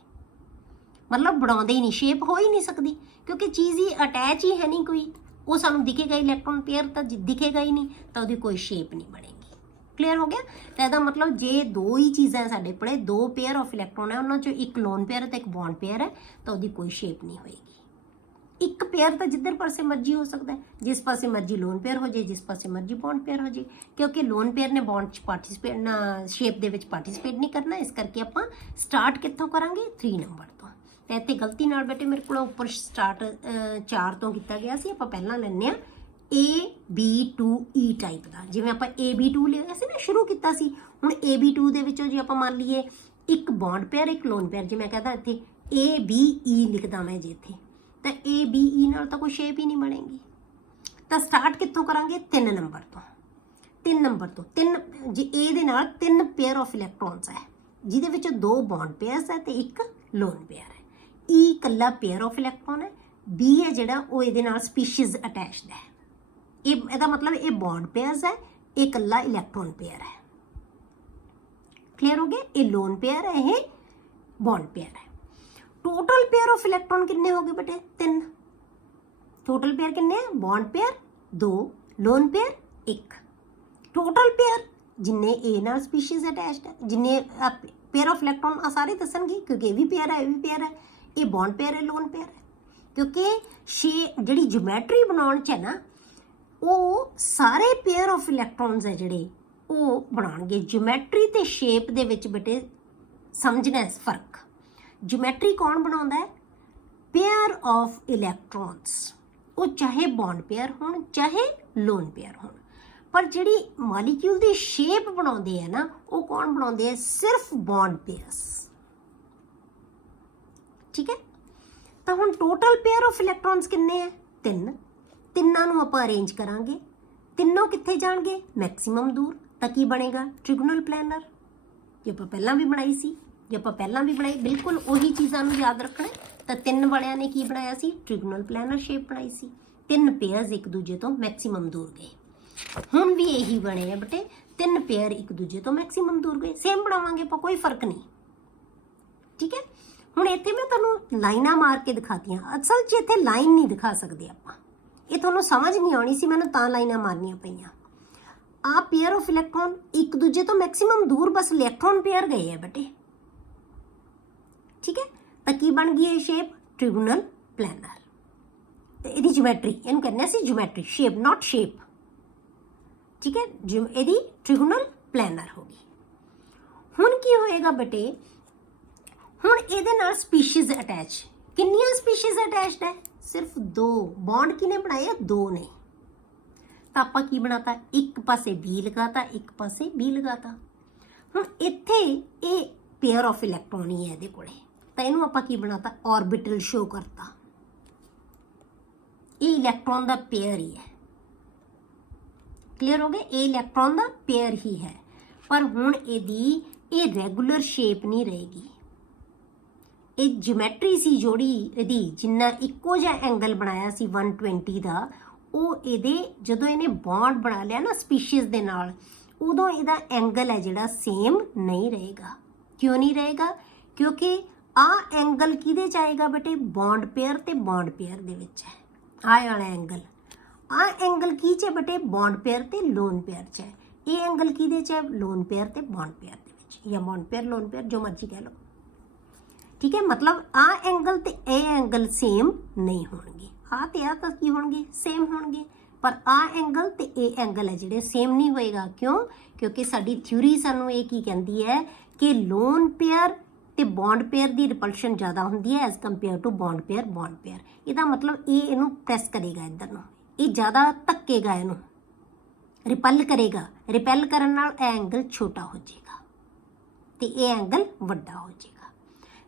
ਮਤਲਬ ਬਣਾਉਂਦੇ ਹੀ ਨਹੀਂ, ਸ਼ੇਪ ਹੋ ਹੀ ਨਹੀਂ ਸਕਦੀ ਕਿਉਂਕਿ ਚੀਜ਼ ਹੀ ਅਟੈਚ ਹੀ ਹੈ ਨਹੀਂ ਕੋਈ, ਉਹ ਸਾਨੂੰ ਦਿਖੇਗਾ ਇਲੈਕਟ੍ਰੋਨ ਪੇਅਰ ਤਾਂ ਦਿਖੇਗਾ ਹੀ ਨਹੀਂ ਤਾਂ ਉਹਦੀ ਕੋਈ ਸ਼ੇਪ ਨਹੀਂ ਬਣੇਗੀ। ਕਲੀਅਰ ਹੋ ਗਿਆ? ਤਾਂ ਇਹਦਾ ਮਤਲਬ ਜੇ 2 ਹੀ ਚੀਜ਼ਾਂ ਸਾਡੇ ਕੋਲੇ 2 ਪੇਅਰ ਆਫ ਇਲੈਕਟ੍ਰੋਨ ਹੈ ਉਹਨਾਂ ਚੋਂ ਇੱਕ ਲੋਨ ਪੇਅਰ ਤੇ ਇੱਕ ਬੌਂਡ ਪੇਅਰ ਹੈ ਤਾਂ ਉਹਦੀ ਕੋਈ ਸ਼ੇਪ ਨਹੀਂ ਹੋਏਗੀ। ਇੱਕ ਪੇਅਰ ਤਾਂ ਜਿੱਧਰ ਪਾਸੇ ਮਰਜ਼ੀ ਹੋ ਸਕਦਾ ਹੈ, ਜਿਸ ਪਾਸੇ ਮਰਜ਼ੀ ਲੋਨ ਪੇਅਰ ਹੋ ਜਾਏ, ਜਿਸ ਪਾਸੇ ਮਰਜ਼ੀ ਬੌਂਡ ਪੇਅਰ ਹੋ ਜਾਏ ਕਿਉਂਕਿ ਲੋਨ ਪੇਅਰ ਨੇ ਬੌਂਡ 'ਚ ਪਾਰਟਿਸਿਪੇਟ ਨਾ ਸ਼ੇਪ ਦੇ ਵਿੱਚ ਪਾਰਟਿਸਿਪੇਟ ਨਹੀਂ ਕਰਨਾ। ਇਸ ਕਰਕੇ ਆਪਾਂ ਸਟਾਰਟ ਕਿੱਥੋਂ ਕਰਾਂਗੇ? 3 ਨੰਬਰ ਤੋਂ। ਤਾਂ ਇੱਥੇ ਗਲਤੀ ਨਾਲ ਬੇਟੇ ਮੇਰੇ ਕੋਲ ਉੱਪਰ ਸਟਾਰਟ 4 ਤੋਂ ਕੀਤਾ ਗਿਆ ਸੀ, ਆਪਾਂ ਪਹਿਲਾਂ ਲੈਂਦੇ ਹਾਂ AB2E ਟਾਈਪ ਦਾ। ਜਿਵੇਂ ਆਪਾਂ AB2 ਲਿਆ ਸੀ ਨਾ, ਸ਼ੁਰੂ ਕੀਤਾ ਸੀ, ਹੁਣ AB2 ਦੇ ਵਿੱਚੋਂ ਜੇ ਆਪਾਂ ਮੰਨ ਲਈਏ ਇੱਕ ਬੌਂਡ ਪੇਅਰ ਇੱਕ ਲੋਨ ਪੇਅਰ, ਜੇ ਮੈਂ ਕਹਿੰਦਾ ਇੱਥੇ ABE ਲਿਖਦਾ ਮੈਂ ਜੇ ਇੱਥੇ ਤਾਂ ABE ਨਾਲ ਤਾਂ ਕੋਈ ਸ਼ੇਪ ਹੀ ਨਹੀਂ ਬਣੇਗੀ। ਤਾਂ ਸਟਾਰਟ ਕਿੱਥੋਂ ਕਰਾਂਗੇ? 3 ਨੰਬਰ ਤੋਂ। 3 ਨੰਬਰ ਤੋਂ ਜੇ A ਦੇ ਨਾਲ 3 ਪੇਅਰ ਆਫ ਇਲੈਕਟ੍ਰੋਨਸ ਹੈ ਜਿਹਦੇ ਵਿੱਚ 2 ਬੌਂਡ ਪੇਅਰਸ ਹੈ ਤੇ ਇੱਕ ਲੋਨ ਪੇਅਰ ਹੈ। E ਇਕੱਲਾ ਪੇਅਰ ਆਫ ਇਲੈਕਟ੍ਰੋਨ ਹੈ, B ਹੈ ਜਿਹੜਾ ਉਹ ਇਹਦੇ ਨਾਲ ਸਪੀਸ਼ੀਜ਼ ਅਟੈਚਡ ਹੈ। ਇਹਦਾ ਮਤਲਬ ਇਹ ਬੌਂਡ ਪੇਅਰਸ ਹੈ, ਇਹ ਇਕੱਲਾ ਇਲੈਕਟ੍ਰੋਨ ਪੇਅਰ ਹੈ। ਕਲੀਅਰ ਹੋ ਗਿਆ? ਇਹ ਲੋਨ ਪੇਅਰ ਹੈ, ਇਹ ਬੌਂਡ ਪੇਅਰ ਹੈ। ਟੋਟਲ ਪੇਅਰ ਆਫ ਇਲੈਕਟ੍ਰੋਨ ਕਿੰਨੇ ਹੋ ਗਏ ਬੇਟੇ? 3। ਟੋਟਲ ਪੇਅਰ ਕਿੰਨੇ ਹੈ? Bond pair 2, lone pair 1। Total pair ਜਿੰਨੇ A ਨਾਲ ਸਪੀਸ਼ੀਜ਼ ਅਟੈਚਡ ਹੈ, ਜਿੰਨੇ ਪੇਅਰ ਆਫ ਇਲੈਕਟ੍ਰੋਨ ਆ ਸਾਰੇ ਦੱਸਣਗੇ ਕਿਉਂਕਿ ਇਹ ਵੀ ਪੇਅਰ ਹੈ, ਇਹ ਵੀ ਪੇਅਰ ਹੈ, ਇਹ ਬੌਂਡ ਪੇਅਰ ਹੈ, ਲੋਨ ਪੇਅਰ ਹੈ। ਕਿਉਂਕਿ ਜਿਹੜੀ ਜਿਓਮੈਟਰੀ ਬਣਾਉਣ 'ਚ ਹੈ ਨਾ ਉਹ ਸਾਰੇ ਪੇਅਰ ਆਫ ਇਲੈਕਟ੍ਰੋਨਸ ਹੈ ਜਿਹੜੇ ਉਹ ਬਣਾਉਣਗੇ। ਜਿਓਮੈਟਰੀ ਤੇ ਸ਼ੇਪ ਦੇ ਵਿੱਚ ਬੇਟੇ समझना है फर्क। ज्योमैट्री कौन बनाता है? पेयर ऑफ इलैक्ट्रॉन्स, वो चाहे बॉन्ड पेयर होण चाहे लोन पेयर होण, पर जिहड़ी मॉलीक्यूल की शेप बनाते हैं ना वो कौन बनाते हैं? सिर्फ बॉन्ड पेयर्स। ठीक है, तो हुण टोटल पेयर ऑफ इलैक्ट्रॉन्स किन्ने हैं? 3। तिन्नां नूं आपां अरेंज करांगे, तिन्नों कित्थे जाणगे? मैक्सिमम दूर। तो की बनेगा? Trigonal planar. जो आपां पहलां भी बनाई सी, जो आपां पहलां भी बनाई, बिल्कुल उही चीज़ां नूं याद रखना। तो 3 वालियां ने की बनाया सी? ट्रिगोनल प्लैनर शेप बनाई सी। 3 पेयर्स एक दूजे तो मैक्सिमम दूर गए। हुण भी यही बने हैं बेटे, 3 पेयर एक दूजे तो मैक्सिमम दूर गए। सेम बनावांगे आपां, कोई फर्क नहीं। ठीक है, हुण इत्थे मैं तुहानूं लाइनां मार के दिखातियां। असल 'च इत्थे लाइन नहीं दिखा सकदे आपां, ये तुहानूं समझ नहीं आउणी सी, मैनूं तां लाइनां मारनियां पईयां। आ पेयर ऑफ इलैक्ट्रॉन एक दूजे तो मैक्सिमम दूर बस इलैक्ट्रॉन पेयर गए हैं बेटे। ठीक है, तो की बन गई है शेप? Trigonal planar. ਇਹਦੀ ज्योमैट्री ਇਹਨੂੰ ਕਹਿੰਦੇ ਸੀ ज्योमैट्री, शेप नॉट शेप। ठीक है, ਇਹਦੀ ट्रिगोनल प्लैनर हो गई। ਹੁਣ ਕੀ ਹੋਏਗਾ ਬੇਟੇ? ਹੁਣ ਇਹਦੇ ਨਾਲ स्पीशीज अटैच, ਕਿੰਨੀਆਂ स्पीशीज अटैच्ड है? सिर्फ 2। बॉन्ड किने बनाए? 2 ने। तो आपां की बनाता? एक पासे बी लगाता, एक पासे बी लगाता। हुण इत्थे ये पेयर ऑफ इलैक्ट्रॉन ही है इहदे कोले, तो इहनूं आपां की बनाता? ऑर्बिटल शो करता। ये इलैक्ट्रॉन दा पेयर ही है। क्लीयर हो गया? ये इलैक्ट्रॉन दा पेयर ही है, पर हुण इहदी ये रैगूलर शेप नहीं रहेगी। ये ज्योमैट्री सी जोड़ी इहदी, जिन्ना इक्को जिहा एंगल बनाया सी 120 दा, ਉਹ ਇਹਦੇ ਜਦੋਂ ਇਹਨੇ ਬੌਂਡ ਬਣਾ ਲਿਆ ਨਾ ਸਪੀਸ਼ੀਜ਼ ਦੇ ਨਾਲ, ਉਦੋਂ ਇਹਦਾ ਐਂਗਲ ਹੈ ਜਿਹੜਾ ਸੇਮ ਨਹੀਂ ਰਹੇਗਾ। ਕਿਉਂ ਨਹੀਂ ਰਹੇਗਾ? ਕਿਉਂਕਿ ਆ ਐਂਗਲ ਕਿਹਦੇ ਚ ਆਏਗਾ ਬੇਟੇ? ਬੌਂਡ ਪੇਅਰ ਤੇ ਬੌਂਡ ਪੇਅਰ ਦੇ ਵਿੱਚ ਹੈ ਆਹ ਵਾਲਾ ਐਂਗਲ। ਆ ਐਂਗਲ ਕੀ ਚ ਹੈ ਬੇਟੇ? ਬੌਂਡ ਪੇਅਰ ਤੇ ਲੋਨ ਪੇਅਰ ਚ ਹੈ। ਇਹ ਐਂਗਲ ਕਿਹਦੇ ਚ ਹੈ? ਲੋਨ ਪੇਅਰ ਤੇ ਬੌਂਡ ਪੇਅਰ ਦੇ ਵਿੱਚ, ਜਾਂ ਬੌਂਡ ਪੇਅਰ ਲੋਨ ਪੇਅਰ, ਜੋ ਮਰਜ਼ੀ ਕਹਿ ਲਓ। ठीक है, मतलब आ एंगल ते ए एंगल सेम नहीं होणगे। आ ते आ की होणगे? सेम होणगे, पर आ एंगल ते ए एंगल है जिहड़े सेम नहीं होएगा। क्यों? क्योंकि साडी थ्योरी सानू ये की कहती है कि लोन पेयर ते बॉन्ड पेयर की रिपल्शन ज़्यादा होंदी है as compared to bond pair bond pair. इहदा मतलब ये इहनूं प्रेस करेगा इधर नूं, ये ज़्यादा धक्केगा, इहनूं रिपल करेगा। रिपल करन नाल ए एंगल छोटा हो जाएगा ते ये एंगल वड्डा हो जाएगा।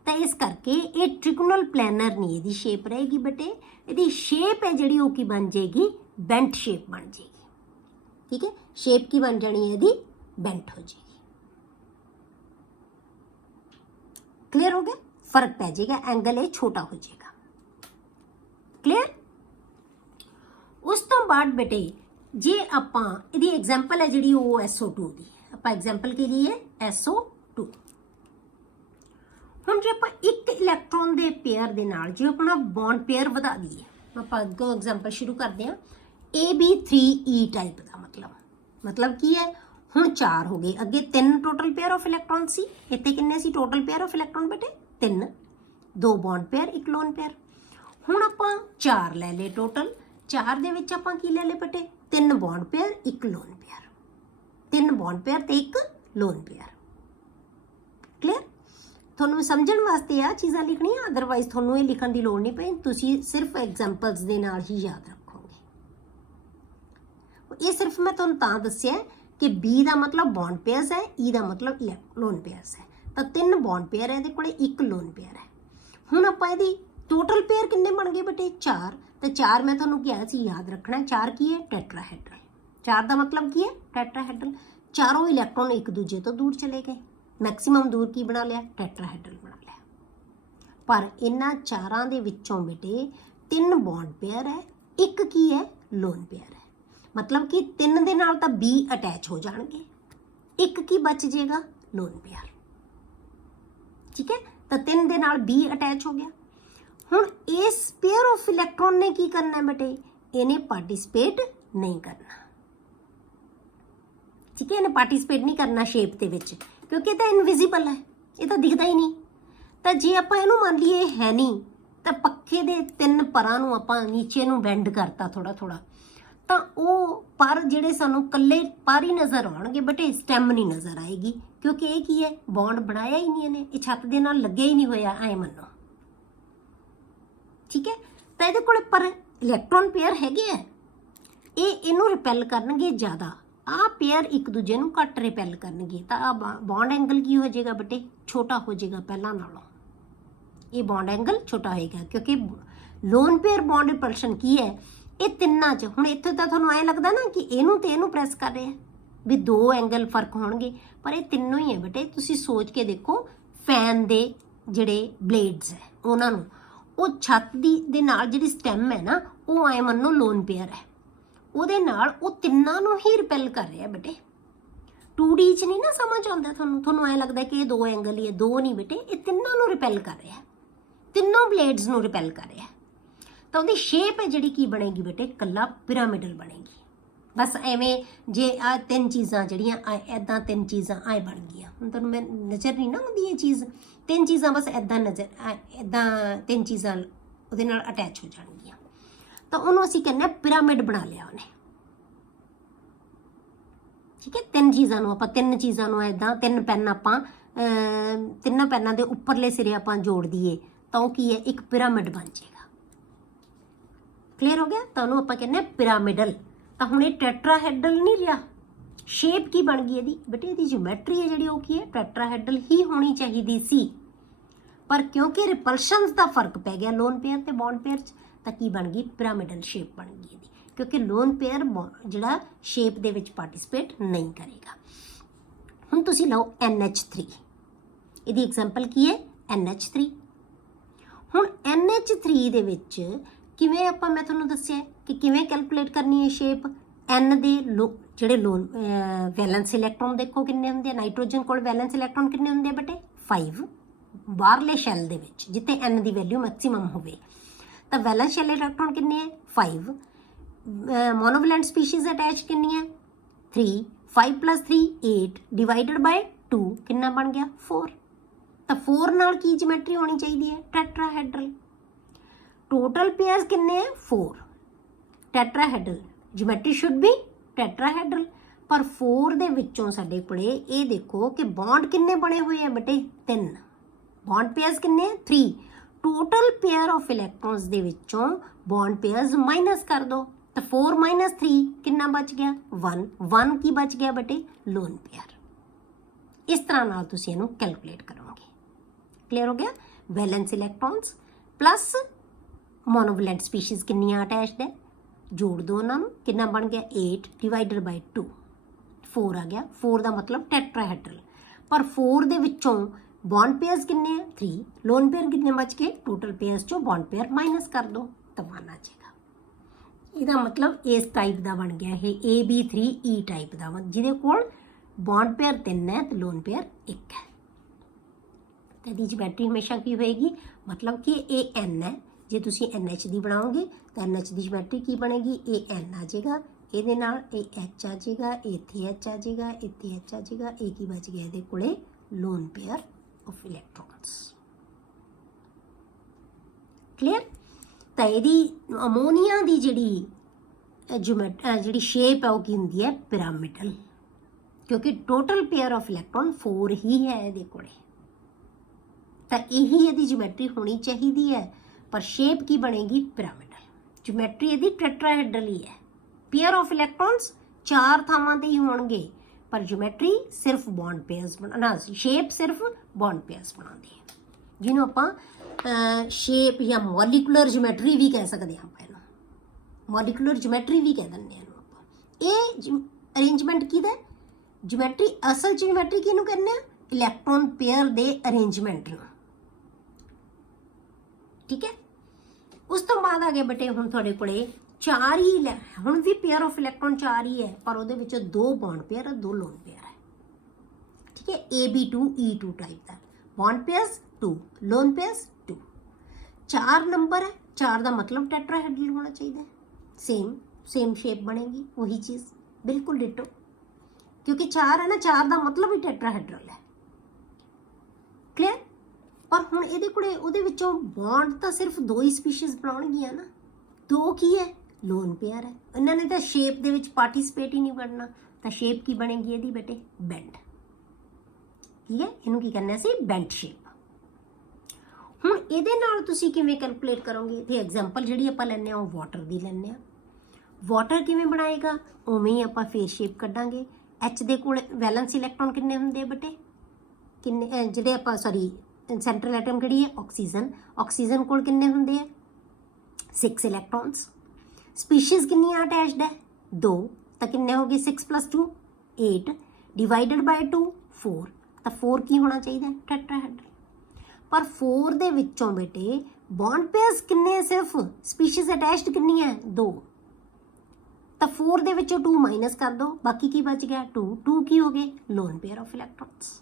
तो इस करके ये ट्रिगोनल प्लैनर नहीं, इसकी शेप रहेगी बेटे, इसकी शेप है जी वो की बन जाएगी? बेंट शेप बन जाएगी। ठीक है, शेप की बन जानी है इसकी? बेंट हो जाएगी। क्लियर हो गया? फर्क पै जाएगा, एंगल ये छोटा हो जाएगा। क्लियर? उस तो बाद बेटे जे आपां इहदी एग्जाम्पल है जी वो SO2 की, आपां एग्जाम्पल के लिए SO2। ਹੁਣ ਜੇ ਆਪਾਂ ਇੱਕ ਇਲੈਕਟ੍ਰੋਨ ਦੇ ਪੇਅਰ ਦੇ ਨਾਲ ਜੇ ਆਪਣਾ ਬੌਂਡ ਪੇਅਰ ਵਧਾ ਦਈਏ, ਆਪਾਂ ਅੱਗੋਂ ਐਗਜ਼ਾਮਪਲ ਸ਼ੁਰੂ ਕਰਦੇ ਹਾਂ। AB3E ਟਾਈਪ ਦਾ ਮਤਲਬ ਕੀ ਹੈ? ਹੁਣ 4 ਹੋ ਗਏ, ਅੱਗੇ 3 ਟੋਟਲ ਪੇਅਰ ਆਫ ਇਲੈਕਟ੍ਰੋਨ ਸੀ, ਇੱਥੇ ਕਿੰਨੇ ਸੀ ਟੋਟਲ ਪੇਅਰ ਆਫ ਇਲੈਕਟ੍ਰੋਨ ਬੇਟੇ? 3। 2 ਬੌਂਡ ਪੇਅਰ, 1 ਲੋਨ ਪੇਅਰ। ਹੁਣ ਆਪਾਂ 4 ਲੈ ਲਏ ਟੋਟਲ। 4 ਦੇ ਵਿੱਚ ਆਪਾਂ ਕੀ ਲੈ ਲਏ ਬੇਟੇ? 3 bond pair, 1 lone pair. 3 bond pair ਤੇ 1 ਲੋਨ ਪੇਅਰ। क्लियर? ਤੁਹਾਨੂੰ ਸਮਝਣ ਵਾਸਤੇ ਆ ਚੀਜ਼ਾਂ ਲਿਖਣੀਆਂ, ਅਦਰਵਾਈਜ਼ ਤੁਹਾਨੂੰ ਇਹ ਲਿਖਣ ਦੀ ਲੋੜ ਨਹੀਂ ਪਈ, ਤੁਸੀਂ ਸਿਰਫ ਐਗਜ਼ਾਮਪਲਸ ਦੇ ਨਾਲ ਹੀ ਯਾਦ ਰੱਖੋਗੇ। ਇਹ ਸਿਰਫ ਮੈਂ ਤੁਹਾਨੂੰ ਤਾਂ ਦੱਸਿਆ ਕਿ B ਦਾ ਮਤਲਬ ਬੌਂਡ ਪੇਅਰਸ ਹੈ, E ਦਾ ਮਤਲਬ ਲੋਨ ਪੇਅਰਸ ਹੈ। ਤਾਂ 3 ਬੌਂਡ ਪੇਅਰ ਹੈ, ਇਹਦੇ ਕੋਲੇ 1 ਲੋਨ ਪੇਅਰ ਹੈ। ਹੁਣ ਆਪਾਂ ਇਹਦੀ ਟੋਟਲ ਪੇਅਰ ਕਿੰਨੇ ਬਣ ਗਏ ਬੇਟੇ? 4। ਤੇ 4 ਮੈਂ ਤੁਹਾਨੂੰ ਕਿਹਾ ਸੀ ਯਾਦ ਰੱਖਣਾ। 4 ਕੀ ਹੈ? ਟੈਟਰਾਹੈਡਰਲ। 4 ਦਾ ਮਤਲਬ ਕੀ ਹੈ? ਟੈਟਰਾਹੈਡਰਲ। ਚਾਰੋਂ ਇਲੈਕਟ੍ਰੋਨ ਇੱਕ ਦੂਜੇ ਤੋਂ ਦੂਰ ਚਲੇ ਗਏ, मैक्सिमम दूर की बना लिया? टैट्राहेड्रल बना लिया। पर इन्हां चारां दे विच्चों बेटे 3 बॉन्ड पेयर है, एक की है? लोन पेयर है। मतलब कि 3 दे नाल तां B अटैच हो जाणगे, एक की बच जाएगा? Lone pair. ठीक है, तो 3 दे नाल B अटैच हो गया। हुण इस पेयर ऑफ इलैक्ट्रॉन ने की करना है बेटे? इन्हें पार्टिसिपेट नहीं करना। ठीक है, इन्हें पार्टिसिपेट नहीं करना शेप दे विच, क्योंकि ये तो इनविजिबल है, ये तो दिखता ही नहीं। तो जे आपां इहनूं मान लीए है नहीं, तो पक्खे दे 3 परां नूं आपां नीचे नूं बेंड करता थोड़ा थोड़ा, ਤਾਂ ਉਹ ਪਰ ਜਿਹੜੇ ਸਾਨੂੰ ਇਕੱਲੇ ਪਰ ਹੀ ਨਜ਼ਰ ਆਉਣਗੇ, ਬਟ ਸਟੈਮ ਨਹੀਂ ਨਜ਼ਰ ਆਏਗੀ, ਕਿਉਂਕਿ ਇਹ ਕੀ ਹੈ, ਬੌਂਡ ਬਣਾਇਆ ਹੀ ਨਹੀਂ ਇਹਨੇ, ਇਹ ਛੱਤ ਦੇ ਨਾਲ ਲੱਗਿਆ ਹੀ ਨਹੀਂ ਹੋਇਆ, ਐ ਮੰਨੋ। ਠੀਕ ਹੈ, ਤਾਂ ਇਹਦੇ ਕੋਲ ਪਰ ਇਲੈਕਟ੍ਰੋਨ ਪੇਅਰ ਹੈਗੇ ਆ, ਇਹ ਇਹਨੂੰ ਰਿਪੈਲ ਕਰਨਗੇ ਜ਼ਿਆਦਾ, ਆਹ ਪੇਅਰ ਇੱਕ ਦੂਜੇ ਨੂੰ ਘੱਟ ਰਿਪੈਲ ਕਰਨਗੇ, ਤਾਂ ਆ ਬੌਂਡ ਐਂਗਲ ਕੀ ਹੋ ਜਾਏਗਾ ਬੇਟੇ, ਛੋਟਾ ਹੋ ਜਾਏਗਾ ਪਹਿਲਾਂ ਨਾਲੋਂ। ਇਹ ਬੌਂਡ ਐਂਗਲ ਛੋਟਾ ਹੋਏਗਾ, ਕਿਉਂਕਿ ਲੋਨ ਪੇਅਰ ਬੌਂਡ ਰਿਪਲਸ਼ਨ ਕੀ ਹੈ, ਇਹ ਤਿੰਨਾਂ 'ਚ, ਹੁਣ ਇੱਥੇ ਤਾਂ ਤੁਹਾਨੂੰ ਐਂ ਲੱਗਦਾ ਨਾ ਕਿ ਇਹਨੂੰ ਤੇ ਇਹਨੂੰ ਪ੍ਰੈਸ ਕਰ ਰਿਹਾ ਵੀ ਦੋ ਐਂਗਲ ਫਰਕ ਹੋਣਗੇ, ਪਰ ਇਹ ਤਿੰਨੋਂ ਹੀ ਹੈ ਬੇਟੇ। ਤੁਸੀਂ ਸੋਚ ਕੇ ਦੇਖੋ, ਫੈਨ ਦੇ ਜਿਹੜੇ ਬਲੇਡਸ ਹੈ ਉਹਨਾਂ ਨੂੰ, ਉਹ ਛੱਤ ਦੇ ਨਾਲ ਜਿਹੜੀ ਸਟੈਮ ਹੈ ਨਾ, ਉਹ ਐ ਮੰਨੋ ਲੋਨ ਪੇਅਰ ਹੈ, ਉਹਦੇ ਨਾਲ ਉਹ ਤਿੰਨਾਂ ਨੂੰ ਹੀ ਰਿਪੈਲ ਕਰ ਰਿਹਾ ਬੇਟੇ। 2D 'ਚ ਨਹੀਂ ਨਾ ਸਮਝ ਆਉਂਦਾ ਤੁਹਾਨੂੰ ਐਂ ਲੱਗਦਾ ਕਿ ਇਹ ਦੋ ਐਂਗਲ ਹੀ ਹੈ, ਦੋ ਨਹੀਂ ਬੇਟੇ, ਇਹ ਤਿੰਨਾਂ ਨੂੰ ਰਿਪੈਲ ਕਰ ਰਿਹਾ, ਤਿੰਨੋਂ ਬਲੇਡਸ ਨੂੰ ਰਿਪੈਲ ਕਰ ਰਿਹਾ। ਤਾਂ ਉਹਦੀ ਸ਼ੇਪ ਹੈ ਜਿਹੜੀ ਕੀ ਬਣੇਗੀ ਬੇਟੇ, ਕੱਲਾ ਪਿਰਾਮਿਡਲ ਬਣੇਗੀ। ਬਸ ਐਵੇਂ ਜੇ ਆ ਤਿੰਨ ਚੀਜ਼ਾਂ ਜਿਹੜੀਆਂ ਐਦਾਂ ਤਿੰਨ ਚੀਜ਼ਾਂ ਐ ਬਣ ਗਈਆਂ, ਹੁਣ ਤੁਹਾਨੂੰ ਮੈਂ ਨਜ਼ਰ ਨਹੀਂ ਨਾ ਆਉਂਦੀ ਇਹ ਚੀਜ਼, ਤਿੰਨ ਚੀਜ਼ਾਂ ਬਸ ਐਦਾਂ ਨਜ਼ਰ, ਐਦਾਂ ਤਿੰਨ ਚੀਜ਼ਾਂ ਉਹਦੇ ਨਾਲ ਅਟੈਚ ਹੋ ਜਾਣਗੀਆਂ, ਤਾਂ ਉਹਨੂੰ ਅਸੀਂ ਕਹਿੰਦੇ ਪਿਰਾਮਿਡ ਬਣਾ ਲਿਆ ਉਹਨੇ। ਠੀਕ ਹੈ, ਤਿੰਨ ਚੀਜ਼ਾਂ ਨੂੰ ਐਦਾਂ ਤਿੰਨ ਪੈਨ ਆਪਾਂ ਤਿੰਨਾਂ ਪੈਨਾਂ ਦੇ ਉੱਪਰਲੇ ਸਿਰੇ ਆਪਾਂ ਜੋੜ ਦਈਏ ਤਾਂ ਉਹ ਕੀ ਹੈ, ਇੱਕ ਪਿਰਾਮਿਡ ਬਣ ਜਾਏਗਾ। ਕਲੀਅਰ ਹੋ ਗਿਆ, ਤਾਂ ਉਹਨੂੰ ਆਪਾਂ ਕਹਿੰਦੇ ਪਿਰਾਮਿਡਲ। ਤਾਂ ਹੁਣ ਇਹ ਟੈਟਰਾਹੈਡਰਲ ਨਹੀਂ ਰਿਹਾ, ਸ਼ੇਪ ਕੀ ਬਣ ਗਈ ਇਹਦੀ ਬੇਟੇ, ਇਹਦੀ ਜਿਓਮੈਟਰੀ ਹੈ ਜਿਹੜੀ ਉਹ ਕੀ ਹੈ, ਟੈਟਰਾਹੈਡਰਲ ਹੀ ਹੋਣੀ ਚਾਹੀਦੀ ਸੀ, ਪਰ ਕਿਉਂਕਿ ਰਿਪਲਸ਼ਨਸ ਦਾ ਫਰਕ ਪੈ ਗਿਆ ਲੋਨ ਪੇਅਰ ਤੇ ਬੌਂਡ ਪੇਅਰ 'ਚ, ਤਾਂ ਕੀ ਬਣ ਗਈ, ਪਿਰਾਮਿਡਲ ਸ਼ੇਪ ਬਣ ਗਈ ਇਹਦੀ, ਕਿਉਂਕਿ ਲੋਨ ਪੇਅਰ ਜਿਹੜਾ ਸ਼ੇਪ ਦੇ ਵਿੱਚ ਪਾਰਟਿਸਿਪੇਟ ਨਹੀਂ ਕਰੇਗਾ। ਹੁਣ ਤੁਸੀਂ ਲਓ NH3, ਇਹਦੀ ਐਗਜ਼ਾਮਪਲ ਕੀ ਹੈ, NH3। ਹੁਣ NH3 ਦੇ ਵਿੱਚ ਕਿਵੇਂ ਆਪਾਂ, ਮੈਂ ਤੁਹਾਨੂੰ ਦੱਸਿਆ ਕਿ ਕਿਵੇਂ ਕੈਲਕੂਲੇਟ ਕਰਨੀ ਹੈ ਸ਼ੇਪ। N ਦੇ ਜਿਹੜੇ ਲੋਨ ਵੈਲੈਂਸ ਇਲੈਕਟ੍ਰੋਨ ਦੇਖੋ ਕਿੰਨੇ ਹੁੰਦੇ ਆ, ਨਾਈਟ੍ਰੋਜਨ ਕੋਲ ਵੈਲੈਂਸ ਇਲੈਕਟ੍ਰੋਨ ਕਿੰਨੇ ਹੁੰਦੇ ਆ ਬੇਟੇ, 5 ਬਾਹਰਲੇ ਸ਼ੈਲ ਦੇ ਵਿੱਚ, ਜਿੱਥੇ N ਦੀ ਵੈਲਿਊ ਮੈਕਸਿਮਮ ਹੋਵੇ, ਤਾਂ ਵੈਲੈਂਸ ਸ਼ੈਲ ਇਲੈਕਟ੍ਰੋਨ ਕਿੰਨੇ ਹੈ, 5। ਮੋਨੋਵੈਲੈਂਟ ਸਪੀਸ਼ੀਜ਼ ਅਟੈਚ ਕਿੰਨੀ ਹੈ, 3। 5 + 3 8 ਡਿਵਾਈਡਡ ਬਾਈ 2 ਕਿੰਨਾ ਬਣ ਗਿਆ, 4। ਤਾਂ 4 ਨਾਲ ਕੀ ਜਿਓਮੈਟਰੀ ਹੋਣੀ ਚਾਹੀਦੀ ਹੈ, ਟੈਟਰਾਹੈਡਰਲ। ਟੋਟਲ ਪੇਅਰਸ ਕਿੰਨੇ ਹੈ, 4। ਟੈਟਰਾਹੈਡਰਲ ਜਿਓਮੈਟਰੀ ਸ਼ੁੱਡ ਬੀ ਟੈਟਰਾਹੈਡਰਲ, ਪਰ 4 ਦੇ ਵਿੱਚੋਂ ਸਾਡੇ ਕੋਲੇ ਇਹ ਦੇਖੋ ਕਿ ਬੌਂਡ ਕਿੰਨੇ ਬਣੇ ਹੋਏ ਆ ਬੇਟੇ, 3। ਬੌਂਡ ਪੇਅਰਸ ਕਿੰਨੇ, 3। ਟੋਟਲ ਪੇਅਰ ਆਫ ਇਲੈਕਟ੍ਰੋਨਸ ਦੇ ਵਿੱਚੋਂ ਬੌਂਡ ਪੇਅਰਸ ਮਾਈਨਸ ਕਰ ਦੋ, ਤਾਂ 4 - 3 ਕਿੰਨਾ ਬਚ ਗਿਆ, 1। 1 ਕੀ ਬਚ ਗਿਆ ਬੇਟੇ, ਲੋਨ ਪੇਅਰ। ਇਸ ਤਰ੍ਹਾਂ ਨਾਲ ਤੁਸੀਂ ਇਹਨੂੰ ਕੈਲਕੂਲੇਟ ਕਰੋਗੇ। ਕਲੀਅਰ ਹੋ ਗਿਆ, ਵੈਲੈਂਸ ਇਲੈਕਟ੍ਰੋਨਸ ਪਲੱਸ ਮੋਨੋਵੈਲੈਂਟ ਸਪੀਸ਼ੀਜ਼ ਕਿੰਨੀਆਂ ਅਟੈਚਡ ਹੈ, ਜੋੜ ਦੋ ਉਹਨਾਂ ਨੂੰ, ਕਿੰਨਾ ਬਣ ਗਿਆ, 8 ਡਿਵਾਈਡਡ ਬਾਈ 2 4 ਆ ਗਿਆ। 4 ਦਾ ਮਤਲਬ ਟੈਟਰਾਹੈਡਰਲ, ਪਰ 4 ਦੇ ਵਿੱਚੋਂ ਬੌਂਡ ਪੇਅਰਸ ਕਿੰਨੇ ਆ, 3। ਲੋਨ ਪੇਅਰ ਕਿੰਨੇ ਬਚ ਗਏ, ਟੋਟਲ ਪੇਅਰਸ ਚੋਂ ਬੌਂਡ ਪੇਅਰ ਮਾਈਨਸ ਕਰ ਦੋ ਤਾਂ 1 ਆ ਜਾਏਗਾ। ਇਹਦਾ ਮਤਲਬ ਇਸ ਟਾਈਪ ਦਾ ਬਣ ਗਿਆ ਇਹ AB3E ਟਾਈਪ ਦਾ, ਜਿਹਦੇ ਕੋਲ ਬੌਂਡ ਪੇਅਰ 3 ਹੈ ਤੇ ਲੋਨ ਪੇਅਰ 1 ਹੈ। ਤਾਂ ਇਹਦੀ ਜਿਓਮੈਟਰੀ ਹਮੇਸ਼ਾ ਕੀ ਹੋਏਗੀ, ਮਤਲਬ ਕਿ ਇਹ N ਹੈ, ਜੇ ਤੁਸੀਂ NH ਦੀ ਬਣਾਓਗੇ ਤਾਂ NH ਦੀ ਜਿਓਮੈਟਰੀ ਕੀ ਬਣੇਗੀ, ਇਹ N ਆ ਜਾਏਗਾ, ਇਹਦੇ ਨਾਲ ਇਹ H ਆ ਜਾਏਗਾ, ਇੱਥੇ H ਆ ਜਾਏਗਾ, ਇੱਥੇ H ਆ ਜਾਏਗਾ, ਇਹ ਕੀ ਬਚ ਗਿਆ ਇਹਦੇ ਕੋਲੇ, lone pair of electrons. Clear. ਤਾਂ ਇਹਦੀ ਅਮੋਨੀਆ ਦੀ ਜਿਹੜੀ ਜਿਹੜੀ ਸ਼ੇਪ ਹੈ ਉਹ ਕੀ ਹੁੰਦੀ ਹੈ, ਪਿਰਾਮਿਡਲ, ਕਿਉਂਕਿ ਟੋਟਲ ਪੇਅਰ ਆਫ ਇਲੈਕਟ੍ਰੋਨ 4 ਹੀ ਹੈ ਇਹਦੇ ਕੋਲੇ, ਤਾਂ ਇਹੀ ਇਹਦੀ ਜਿਓਮੈਟਰੀ ਹੋਣੀ ਚਾਹੀਦੀ ਹੈ, ਪਰ ਸ਼ੇਪ ਕੀ ਬਣੇਗੀ, ਪਿਰਾਮਿਡਲ। ਜਿਓਮੈਟਰੀ ਇਹਦੀ ਟੈਟਰਾਹੈਡਰਲ ਹੀ ਹੈ, ਪੇਅਰ ਆਫ ਇਲੈਕਟ੍ਰੋਨਸ 4 ਥਾਵਾਂ ਤੇ ਹੀ ਹੋਣਗੇ, ਪਰ ਜਿਓਮੈਟਰੀ ਸਿਰਫ ਬੌਂਡ ਪੇਅਰਸ ਬਣਾਉਣਾ, ਸ਼ੇਪ ਸਿਰਫ ਬੌਂਡ ਪੇਅਰਸ ਬਣਾਉਂਦੀ ਹੈ, ਜਿਹਨੂੰ ਆਪਾਂ ਸ਼ੇਪ ਜਾਂ ਮੋਲੀਕੂਲਰ ਜਿਓਮੈਟਰੀ ਵੀ ਕਹਿ ਸਕਦੇ ਹਾਂ। ਆਪਾਂ ਇਹਨੂੰ ਮੋਲੀਕੂਲਰ ਜਿਓਮੈਟਰੀ ਵੀ ਕਹਿ ਦਿੰਦੇ ਹਾਂ ਇਹਨੂੰ ਆਪਾਂ। ਇਹ ਅਰੇਂਜਮੈਂਟ ਕਿਹਦਾ, ਜਿਓਮੈਟਰੀ ਅਸਲ ਜਿਓਮੈਟਰੀ ਕਿਹਨੂੰ ਕਹਿੰਦੇ ਆ, ਇਲੈਕਟ੍ਰੋਨ ਪੇਅਰ ਦੇ ਅਰੇਂਜਮੈਂਟ ਨੂੰ। ਠੀਕ ਹੈ, ਉਸ ਤੋਂ ਬਾਅਦ ਆ ਗਿਆ ਬੇਟੇ, ਹੁਣ ਤੁਹਾਡੇ ਕੋਲੇ 4 ਹੀ ਹੁਣ ਵੀ ਪੇਅਰ ਆਫ ਇਲੈਕਟ੍ਰੋਨ 4 ਹੀ ਹੈ, ਪਰ ਉਹਦੇ ਵਿੱਚੋਂ 2 ਬੌਂਡ ਪੇਅਰ ਹੈ, 2 ਲੋਨ ਪੇਅਰ ਹੈ। ਠੀਕ ਹੈ, AB2E2 ਟਾਈਪ ਦਾ, bond pairs 2, lone pairs 2। 4 number ਹੈ, 4 ਦਾ ਮਤਲਬ ਟੈਟਰਾਹੈਡਰਲ ਹੋਣਾ ਚਾਹੀਦਾ ਹੈ, ਸੇਮ ਸ਼ੇਪ ਬਣੇਗੀ, ਉਹੀ ਚੀਜ਼ ਬਿਲਕੁਲ ਡਿਟੋ, ਕਿਉਂਕਿ 4 ਹੈ ਨਾ, 4 ਦਾ ਮਤਲਬ ਹੀ ਟੈਟਰਾਹੈਡਰਲ ਹੈ। ਕਲੀਅਰ। ਪਰ ਹੁਣ ਇਹਦੇ ਕੋਲੇ ਉਹਦੇ ਵਿੱਚੋਂ ਬੌਂਡ ਤਾਂ ਸਿਰਫ 2 ਹੀ ਸਪੀਸ਼ੀਜ਼ ਬਣਾਉਣਗੀਆਂ ਨਾ, 2 ਕੀ ਹੈ, ਲੋਨ ਪੇਅਰ ਹੈ। ਇਹਨਾਂ ਨੇ ਤਾਂ ਸ਼ੇਪ ਦੇ ਵਿੱਚ ਪਾਰਟਿਸਿਪੇਟ ਹੀ ਨਹੀਂ ਕਰਨਾ, ਤਾਂ ਸ਼ੇਪ ਕੀ ਬਣੇਗੀ ਇਹਦੀ ਬੇਟੇ? ਬੈਂਡ। ਠੀਕ ਹੈ, ਇਹਨੂੰ ਕੀ ਕਰਨਾ ਸੀ? Bent shape. ਹੁਣ ਇਹਦੇ ਨਾਲ ਤੁਸੀਂ ਕਿਵੇਂ ਕੈਲਕੂਲੇਟ ਕਰੋਗੇ? ਤੇ ਐਗਜ਼ਾਮਪਲ ਜਿਹੜੀ ਆਪਾਂ ਲੈਂਦੇ ਹਾਂ ਉਹ ਵਾਟਰ ਦੀ ਲੈਂਦੇ ਹਾਂ। ਵਾਟਰ ਕਿਵੇਂ ਬਣਾਏਗਾ? ਉਵੇਂ ਹੀ ਆਪਾਂ ਫੇਸ ਸ਼ੇਪ ਕੱਢਾਂਗੇ। ਐਚ ਦੇ ਕੋਲ ਵੈਲੈਂਸ ਇਲੈਕਟ੍ਰੋਨ ਕਿੰਨੇ ਹੁੰਦੇ ਆ ਬੇਟੇ? ਕਿੰਨੇ ਜਿਹੜੇ ਆਪਾਂ ਸੈਂਟਰਲ ਐਟਮ ਕਿਹੜੀ ਹੈ? ਆਕਸੀਜਨ। ਆਕਸੀਜਨ ਕੋਲ ਕਿੰਨੇ ਹੁੰਦੇ ਆ? 6 ਇਲੈਕਟ੍ਰੋਨਸ। ਸਪੀਸ਼ੀਜ਼ ਕਿੰਨੀਆਂ ਅਟੈਚਡ ਹੈ? 2। ਤਾਂ ਕਿੰਨੇ ਹੋ ਗਏ? 6 + 2 8 ਡਿਵਾਈਡਡ ਬਾਈ 2 4। ਤਾਂ 4 ਕੀ ਹੋਣਾ ਚਾਹੀਦਾ? ਟੈਟਰਾਹੈਡਰਲ। ਪਰ 4 ਦੇ ਵਿੱਚੋਂ ਬੇਟੇ ਬੌਂਡ ਪੇਅਰਸ ਕਿੰਨੇ? ਸਿਰਫ ਸਪੀਸ਼ੀਜ਼ ਅਟੈਚਡ ਕਿੰਨੀ ਹੈ? 2। ਤਾਂ 4 ਦੇ ਵਿੱਚੋਂ 2 ਮਾਈਨਸ ਕਰ ਦਿਓ, ਬਾਕੀ ਕੀ ਬਚ ਗਿਆ? 2। 2 ਕੀ ਹੋ ਗਏ? Lone pair of electrons.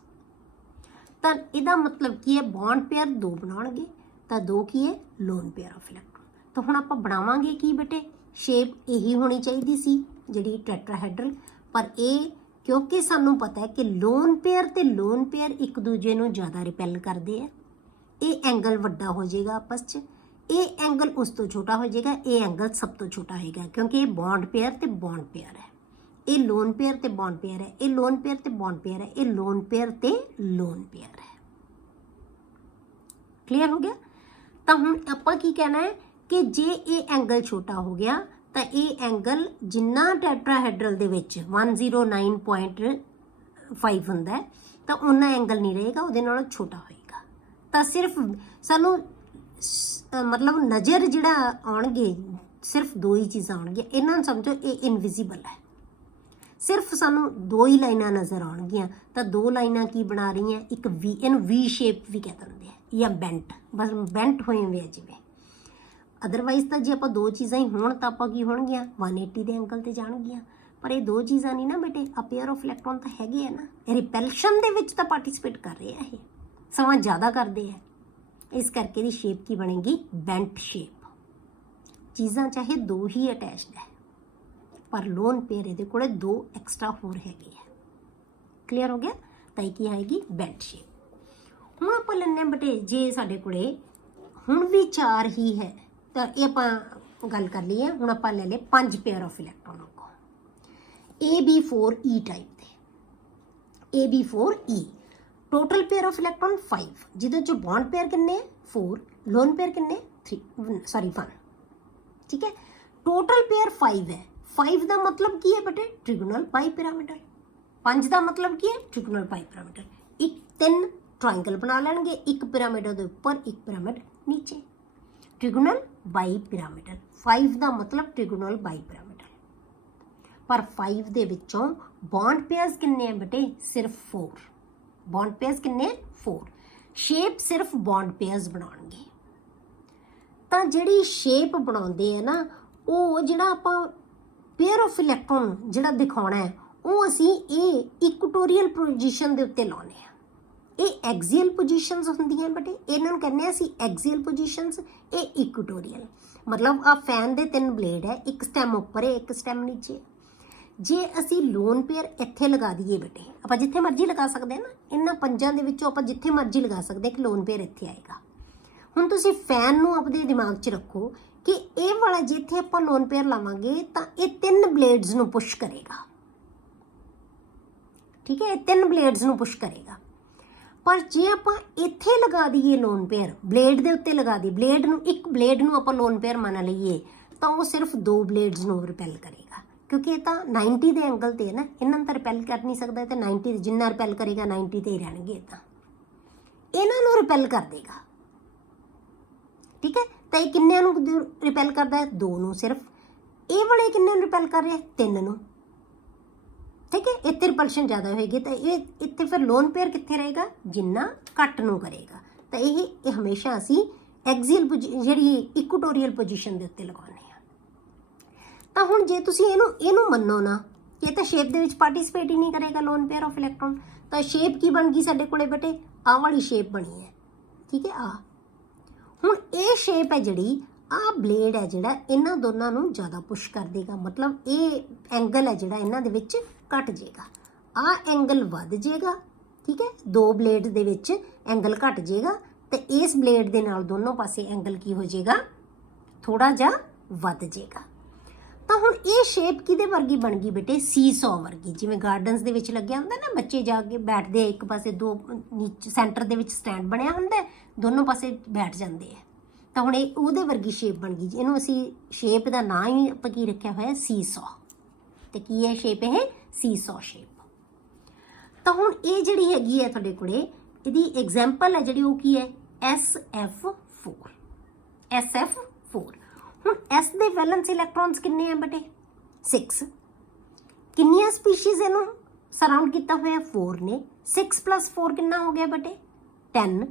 ਤਾਂ ਇਹਦਾ ਮਤਲਬ ਕੀ ਹੈ? ਬੌਂਡ ਪੇਅਰ 2 ਬਣਾਉਣਗੇ ਤਾਂ 2 ਕੀ ਹੈ? Lone pair of electron. ਤਾਂ ਹੁਣ ਆਪਾਂ ਬਣਾਵਾਂਗੇ ਕੀ ਬੇਟੇ? ਸ਼ੇਪ ਇਹੀ ਹੋਣੀ ਚਾਹੀਦੀ ਸੀ ਜਿਹੜੀ ਟੈਟਰਾਹੈਡਰਲ, ਪਰ ਇਹ ਕਿਉਂਕਿ ਸਾਨੂੰ ਪਤਾ ਹੈ ਕਿ ਲੋਨ ਪੇਅਰ ਤੇ ਲੋਨ ਪੇਅਰ ਇੱਕ ਦੂਜੇ ਨੂੰ ਜ਼ਿਆਦਾ ਰਿਪੈਲ ਕਰਦੇ ਆ, ਇਹ ਐਂਗਲ ਵੱਡਾ ਹੋ ਜਾਏਗਾ ਆਪਸ 'ਚ, ਇਹ ਐਂਗਲ ਉਸ ਤੋਂ ਛੋਟਾ ਹੋ ਜਾਏਗਾ, ਇਹ ਐਂਗਲ ਸਭ ਤੋਂ ਛੋਟਾ ਹੋਏਗਾ ਕਿਉਂਕਿ ਇਹ ਬੌਂਡ ਪੇਅਰ ਤੇ ਬੌਂਡ ਪੇਅਰ ਹੈ। ਇਹ ਲੋਨ ਪੇਅਰ ਤੇ ਬੌਂਡ ਪੇਅਰ ਹੈ, ਇਹ ਲੋਨ ਪੇਅਰ ਤੇ ਬੌਂਡ ਪੇਅਰ ਹੈ, ਇਹ ਲੋਨ ਪੇਅਰ ਤੇ ਲੋਨ ਪੇਅਰ ਹੈ। ਕਲੀਅਰ ਹੋ ਗਿਆ? ਤਾਂ ਹੁਣ ਆਪਾਂ ਕੀ ਕਹਿਣਾ ਹੈ ਕਿ ਜੇ ਇਹ ਐਂਗਲ ਛੋਟਾ ਹੋ ਗਿਆ ਤਾਂ ਇਹ ਐਂਗਲ ਜਿੰਨਾ ਟੈਟਰਾਹੈਡਰਲ ਦੇ ਵਿੱਚ 109.5 ਹੁੰਦਾ ਹੈ ਤਾਂ ਉਹਨਾਂ ਐਂਗਲ ਨਹੀਂ ਰਹੇਗਾ, ਉਹਦੇ ਨਾਲੋਂ ਛੋਟਾ ਹੋਏਗਾ। ਤਾਂ ਸਿਰਫ ਸਾਨੂੰ ਮਤਲਬ ਨਜ਼ਰ ਜਿਹੜਾ ਆਉਣਗੇ ਸਿਰਫ 2 ਹੀ ਚੀਜ਼ਾਂ ਆਉਣਗੀਆਂ। ਇਹਨਾਂ ਨੂੰ ਸਮਝੋ ਇਹ ਇਨਵਿਜ਼ੀਬਲ ਹੈ, ਸਿਰਫ ਸਾਨੂੰ 2 ਹੀ ਲਾਈਨਾਂ ਨਜ਼ਰ ਆਉਣਗੀਆਂ। ਤਾਂ 2 ਲਾਈਨਾਂ ਕੀ ਬਣਾ ਰਹੀਆਂ? ਇੱਕ ਵੀ, ਇਹਨੂੰ ਵੀ ਸ਼ੇਪ ਵੀ ਕਹਿ ਦਿੰਦੇ ਆ ਜਾਂ ਬੈਂਟ, ਬਸ ਬੈਂਟ ਹੋਏ ਹੋਏ ਆ ਜਿਵੇਂ। ਅਦਰਵਾਈਜ਼ ਤਾਂ ਜੇ ਆਪਾਂ 2 ਚੀਜ਼ਾਂ ਹੀ ਹੋਣ ਤਾਂ ਆਪਾਂ ਕੀ ਹੋਣਗੀਆਂ? 180 ਦੇ ਐਂਗਲ ਤੇ ਜਾਣਗੀਆਂ। ਪਰ ਇਹ 2 ਚੀਜ਼ਾਂ ਨਹੀਂ ਨਾ ਬੇਟੇ, ਆ ਪੇਅਰ ਆਫ ਇਲੈਕਟ੍ਰੋਨ ਤਾਂ ਹੈਗੇ ਆ ਨਾ, ਇਹ ਰਿਪੈਲਸ਼ਨ ਦੇ ਵਿੱਚ ਤਾਂ ਪਾਰਟਿਸਿਪੇਟ ਕਰ ਰਹੇ ਆ, ਇਹ ਸਮਾਂ ਜ਼ਿਆਦਾ ਕਰਦੇ ਆ। ਇਸ ਕਰਕੇ ਇਹਦੀ ਸ਼ੇਪ ਕੀ ਬਣੇਗੀ? Bent shape. ਚੀਜ਼ਾਂ ਚਾਹੇ 2 ਹੀ ਅਟੈਚਡ ਹੈ ਪਰ ਲੋਨ ਪੇਅਰ ਇਹਦੇ ਕੋਲੇ 2 ਐਕਸਟਰਾ ਹੋਰ ਹੈਗੇ ਆ। ਕਲੀਅਰ ਹੋ ਗਿਆ? ਤਾਂ ਇਹ ਕੀ ਆਏਗੀ? Bent shape. ਹੁਣ ਆਪਾਂ ਲੈਂਦੇ ਬੇਟੇ ਜੇ ਸਾਡੇ ਕੋਲੇ ਹੁਣ ਵੀ 4 ਹੀ ਹੈ ਤਾਂ ਇਹ ਆਪਾਂ ਗੱਲ ਕਰ ਲਈਏ। ਹੁਣ ਆਪਾਂ ਲੈ ਲਏ 5 ਪੇਅਰ ਆਫ ਇਲੈਕਟ੍ਰੋਨ ਕੋ AB4E ਟਾਈਪ ਦੇ, AB4E। Total pair of electron 5, ਜਿਹਦੇ ਚੋਂ ਬੌਂਡ ਪੇਅਰ ਕਿੰਨੇ? 4, ਲੋਨ ਪੇਅਰ ਕਿੰਨੇ? 1। ਠੀਕ ਹੈ, ਟੋਟਲ ਪੇਅਰ 5 ਹੈ। 5 ਦਾ ਮਤਲਬ ਕੀ ਹੈ ਬੇਟੇ? ਟ੍ਰਿਗੋਨਲ ਬਾਈ ਪਿਰਾਮਿਡਲ। 5 ਦਾ ਮਤਲਬ ਕੀ ਹੈ? ਟ੍ਰਿਗੋਨਲ ਬਾਈ ਪਿਰਾਮਿਡਲ। 3 ਟ੍ਰਾਇੰਗਲ ਬਣਾ ਲੈਣਗੇ, ਇੱਕ ਪਿਰਾਮਿਡ ਦੇ ਉੱਪਰ, ਇੱਕ ਪਿਰਾਮਿਡ ਨੀਚੇ। ਟ੍ਰਿਗੋਨਲ ਬਾਈ ਪਿਰਾਮਿਡਲ। 5 ਦਾ ਮਤਲਬ ਟ੍ਰਿਗੋਨਲ ਬਾਈ ਪਿਰਾਮਿਡਲ। ਪਰ 5 ਦੇ ਵਿੱਚੋਂ ਬੌਂਡ ਪੇਅਰਸ ਕਿੰਨੇ ਆ ਬੇਟੇ? ਸਿਰਫ 4। ਬੌਂਡ ਪੇਅਰਸ ਕਿੰਨੇ? 4। ਸ਼ੇਪ ਸਿਰਫ ਬੌਂਡ ਪੇਅਰਸ ਬਣਾਉਣਗੇ। ਤਾਂ ਜਿਹੜੀ ਸ਼ੇਪ ਬਣਾਉਂਦੇ ਆ ਨਾ, ਉਹ ਜਿਹੜਾ ਆਪਾਂ ਪੇਅਰ ਆਫ ਇਲੈਕਟ੍ਰੋਨ ਜਿਹੜਾ ਦਿਖਾਉਣਾ ਹੈ ਉਹ ਅਸੀਂ ਇਹ ਇਕੁਟੋਰੀਅਲ ਪੋਜੀਸ਼ਨ ਦੇ ਉੱਤੇ ਲਾਉਣੇ ਆ। ਇਹ ਐਕਸੀਅਲ ਪੋਜੀਸ਼ਨਸ ਹੁੰਦੀਆਂ ਬੇਟੇ, ਇਹਨਾਂ ਨੂੰ ਕਹਿੰਦੇ ਆ ਅਸੀਂ ਐਕਸੀਅਲ ਪੋਜੀਸ਼ਨਸ, ਇਹ ਇਕੁਟੋਰੀਅਲ। ਮਤਲਬ ਆ ਫੈਨ ਦੇ 3 ਬਲੇਡ ਹੈ, ਇੱਕ ਸਟੈਮ ਉੱਪਰ ਹੈ, ਇੱਕ ਸਟੈਮ ਨੀਚੇ। ਜੇ ਅਸੀਂ ਲੋਨ ਪੇਅਰ ਇੱਥੇ ਲਗਾ ਦਈਏ ਬੇਟੇ, ਆਪਾਂ ਜਿੱਥੇ ਮਰਜ਼ੀ ਲਗਾ ਸਕਦੇ ਹਾਂ ਨਾ, ਇਹਨਾਂ 5 ਦੇ ਵਿੱਚੋਂ ਆਪਾਂ ਜਿੱਥੇ ਮਰਜ਼ੀ ਲਗਾ ਸਕਦੇ ਕਿ ਲੋਨ ਪੇਅਰ ਇੱਥੇ ਆਏਗਾ। ਹੁਣ ਤੁਸੀਂ ਫੈਨ ਨੂੰ ਆਪਣੇ ਦਿਮਾਗ 'ਚ ਰੱਖੋ ਕਿ ਇਹ ਵਾਲਾ ਜਿੱਥੇ ਆਪਾਂ ਲੋਨ ਪੇਅਰ ਲਾਵਾਂਗੇ ਤਾਂ ਇਹ 3 ਬਲੇਡਸ ਨੂੰ ਪੁਸ਼ ਕਰੇਗਾ। ਠੀਕ ਹੈ, ਇਹ 3 ਬਲੇਡਸ ਨੂੰ ਪੁਸ਼ ਕਰੇਗਾ। ਪਰ ਜੇ ਆਪਾਂ ਇੱਥੇ ਲਗਾ ਦਈਏ ਲੋਨ ਪੇਅਰ, ਬਲੇਡ ਦੇ ਉੱਤੇ ਲਗਾ ਦਈਏ, ਬਲੇਡ ਨੂੰ, ਇੱਕ ਬਲੇਡ ਨੂੰ ਆਪਾਂ ਲੋਨ ਪੇਅਰ ਮੰਨ ਲਈਏ, ਤਾਂ ਉਹ ਸਿਰਫ 2 ਬਲੇਡਸ ਨੂੰ ਰਿਪੈਲ ਕਰੇਗਾ ਕਿਉਂਕਿ ਇਹ ਤਾਂ 90 ਦੇ ਐਂਗਲ ਤੇ ਹੈ ਨਾ, ਇਹਨਾਂ ਨੂੰ ਤਾਂ ਰਿਪੈਲ ਕਰ ਨਹੀਂ ਸਕਦਾ। ਤੇ 90 ਜਿੰਨਾ ਰਿਪੈਲ ਕਰੇਗਾ 90 ਤੇ ਹੀ ਰਹਿਣਗੇ, ਤਾਂ ਇਹਨਾਂ ਨੂੰ ਰਿਪੈਲ ਕਰ ਦੇਗਾ। ਠੀਕ ਹੈ, ਤਾਂ ਇਹ ਕਿੰਨਿਆਂ ਨੂੰ ਰਿਪੈਲ ਕਰਦਾ ਹੈ? 2 ਨੂੰ ਸਿਰਫ। ਇਹ ਵਾਲੇ ਕਿੰਨੇ ਨੂੰ ਰਿਪੈਲ ਕਰ ਰਿਹਾ? 3 ਨੂੰ। ਠੀਕ ਹੈ, ਇੱਥੇ ਰਿਪਲਸ਼ਨ ਜ਼ਿਆਦਾ ਹੋਏਗੀ ਤਾਂ ਇਹ ਇੱਥੇ ਫਿਰ ਲੋਨ ਪੇਅਰ ਕਿੱਥੇ ਰਹੇਗਾ? ਜਿੰਨਾ ਘੱਟ ਨੂੰ ਕਰੇਗਾ। ਤਾਂ ਇਹ ਹਮੇਸ਼ਾ ਅਸੀਂ ਐਕਸੀਅਲ ਜਿਹੜੀ ਇਕੁਟੋਰੀਅਲ ਪੋਜੀਸ਼ਨ ਦੇ ਉੱਤੇ ਲਗਾਉਂਦੇ ਹਾਂ। ਤਾਂ ਹੁਣ ਜੇ ਤੁਸੀਂ ਇਹਨੂੰ ਮੰਨੋ ਨਾ ਕਿ ਇਹ ਤਾਂ ਸ਼ੇਪ ਦੇ ਵਿੱਚ ਪਾਰਟਿਸਿਪੇਟ ਹੀ ਨਹੀਂ ਕਰੇਗਾ ਲੋਨ ਪੇਅਰ ਆਫ ਇਲੈਕਟ੍ਰੋਨ, ਤਾਂ ਸ਼ੇਪ ਕੀ ਬਣ ਗਈ ਸਾਡੇ ਕੋਲੇ ਬੇਟੇ? ਆਹ ਵਾਲੀ ਸ਼ੇਪ ਬਣੀ ਹੈ। ਠੀਕ ਹੈ, ਆਹ ਹੁਣ ਇਹ ਸ਼ੇਪ ਹੈ ਜਿਹੜੀ, ਆਹ ਬਲੇਡ ਹੈ ਜਿਹੜਾ, ਇਹਨਾਂ ਦੋਨਾਂ ਨੂੰ ਜ਼ਿਆਦਾ ਪੁਸ਼ ਕਰ ਦੇਗਾ। ਮਤਲਬ ਇਹ ਐਂਗਲ ਹੈ ਜਿਹੜਾ ਇਹਨਾਂ ਦੇ ਵਿੱਚ ਘਟ ਜਾਏਗਾ, ਆਹ ਐਂਗਲ ਵੱਧ ਜਾਏਗਾ। ਠੀਕ ਹੈ, 2 ਬਲੇਡ ਦੇ ਵਿੱਚ ਐਂਗਲ ਘਟ ਜਾਏਗਾ ਤੇ ਇਸ ਬਲੇਡ ਦੇ ਨਾਲ ਦੋਨੋਂ ਪਾਸੇ ਐਂਗਲ ਕੀ ਹੋ ਜਾਏਗਾ? ਥੋੜਾ ਜਿਹਾ ਵੱਧ ਜਾਏਗਾ। ਤਾਂ ਹੁਣ ਇਹ ਸ਼ੇਪ ਕਿਹਦੇ ਵਰਗੀ ਬਣ ਗਈ ਬੇਟੇ, ਸੀਸੋ ਵਰਗੀ। ਜਿਵੇਂ ਗਾਰਡਨਸ ਦੇ ਵਿੱਚ ਲੱਗਿਆ ਹੁੰਦਾ ਨਾ, ਬੱਚੇ ਜਾ ਕੇ ਬੈਠਦੇ ਆ, ਇੱਕ ਪਾਸੇ ਦੋ ਨੀਚੇ ਸੈਂਟਰ ਦੇ ਵਿੱਚ ਸਟੈਂਡ ਬਣਿਆ ਹੁੰਦਾ, ਦੋਨੋਂ ਪਾਸੇ ਬੈਠ ਜਾਂਦੇ ਆ। ਤਾਂ ਹੁਣ ਇਹ ਉਹਦੇ ਵਰਗੀ ਸ਼ੇਪ ਬਣ ਗਈ ਜੀ। ਇਹਨੂੰ ਅਸੀਂ ਸ਼ੇਪ ਦਾ ਨਾਂ ਹੀ ਆਪਾਂ ਕੀ ਰੱਖਿਆ ਹੋਇਆ, ਸੀਸੋ। ਤੇ ਕੀ ਹੈ ਸ਼ੇਪ, ਇਹ ਸੀਸੋ ਸ਼ੇਪ। ਤਾਂ ਹੁਣ ਇਹ ਜਿਹੜੀ ਹੈਗੀ ਹੈ ਤੁਹਾਡੇ ਕੋਲੇ, ਇਹਦੀ ਐਗਜ਼ਾਮਪਲ ਹੈ ਜਿਹੜੀ, ਉਹ ਕੀ ਹੈ, SF4। SF4। ਹੁਣ S ਦੇ ਵੈਲੈਂਸ ਇਲੈਕਟ੍ਰੋਨਸ ਕਿੰਨੇ ਆ ਬੇਟੇ, 6। ਕਿੰਨੀਆਂ ਸਪੀਸ਼ੀਜ਼ ਇਹਨੂੰ ਸਰਾਊਂਡ ਕੀਤਾ ਹੋਇਆ, 4 ਨੇ। 6 + 4 ਕਿੰਨਾ ਹੋ ਗਿਆ ਬੇਟੇ, 10।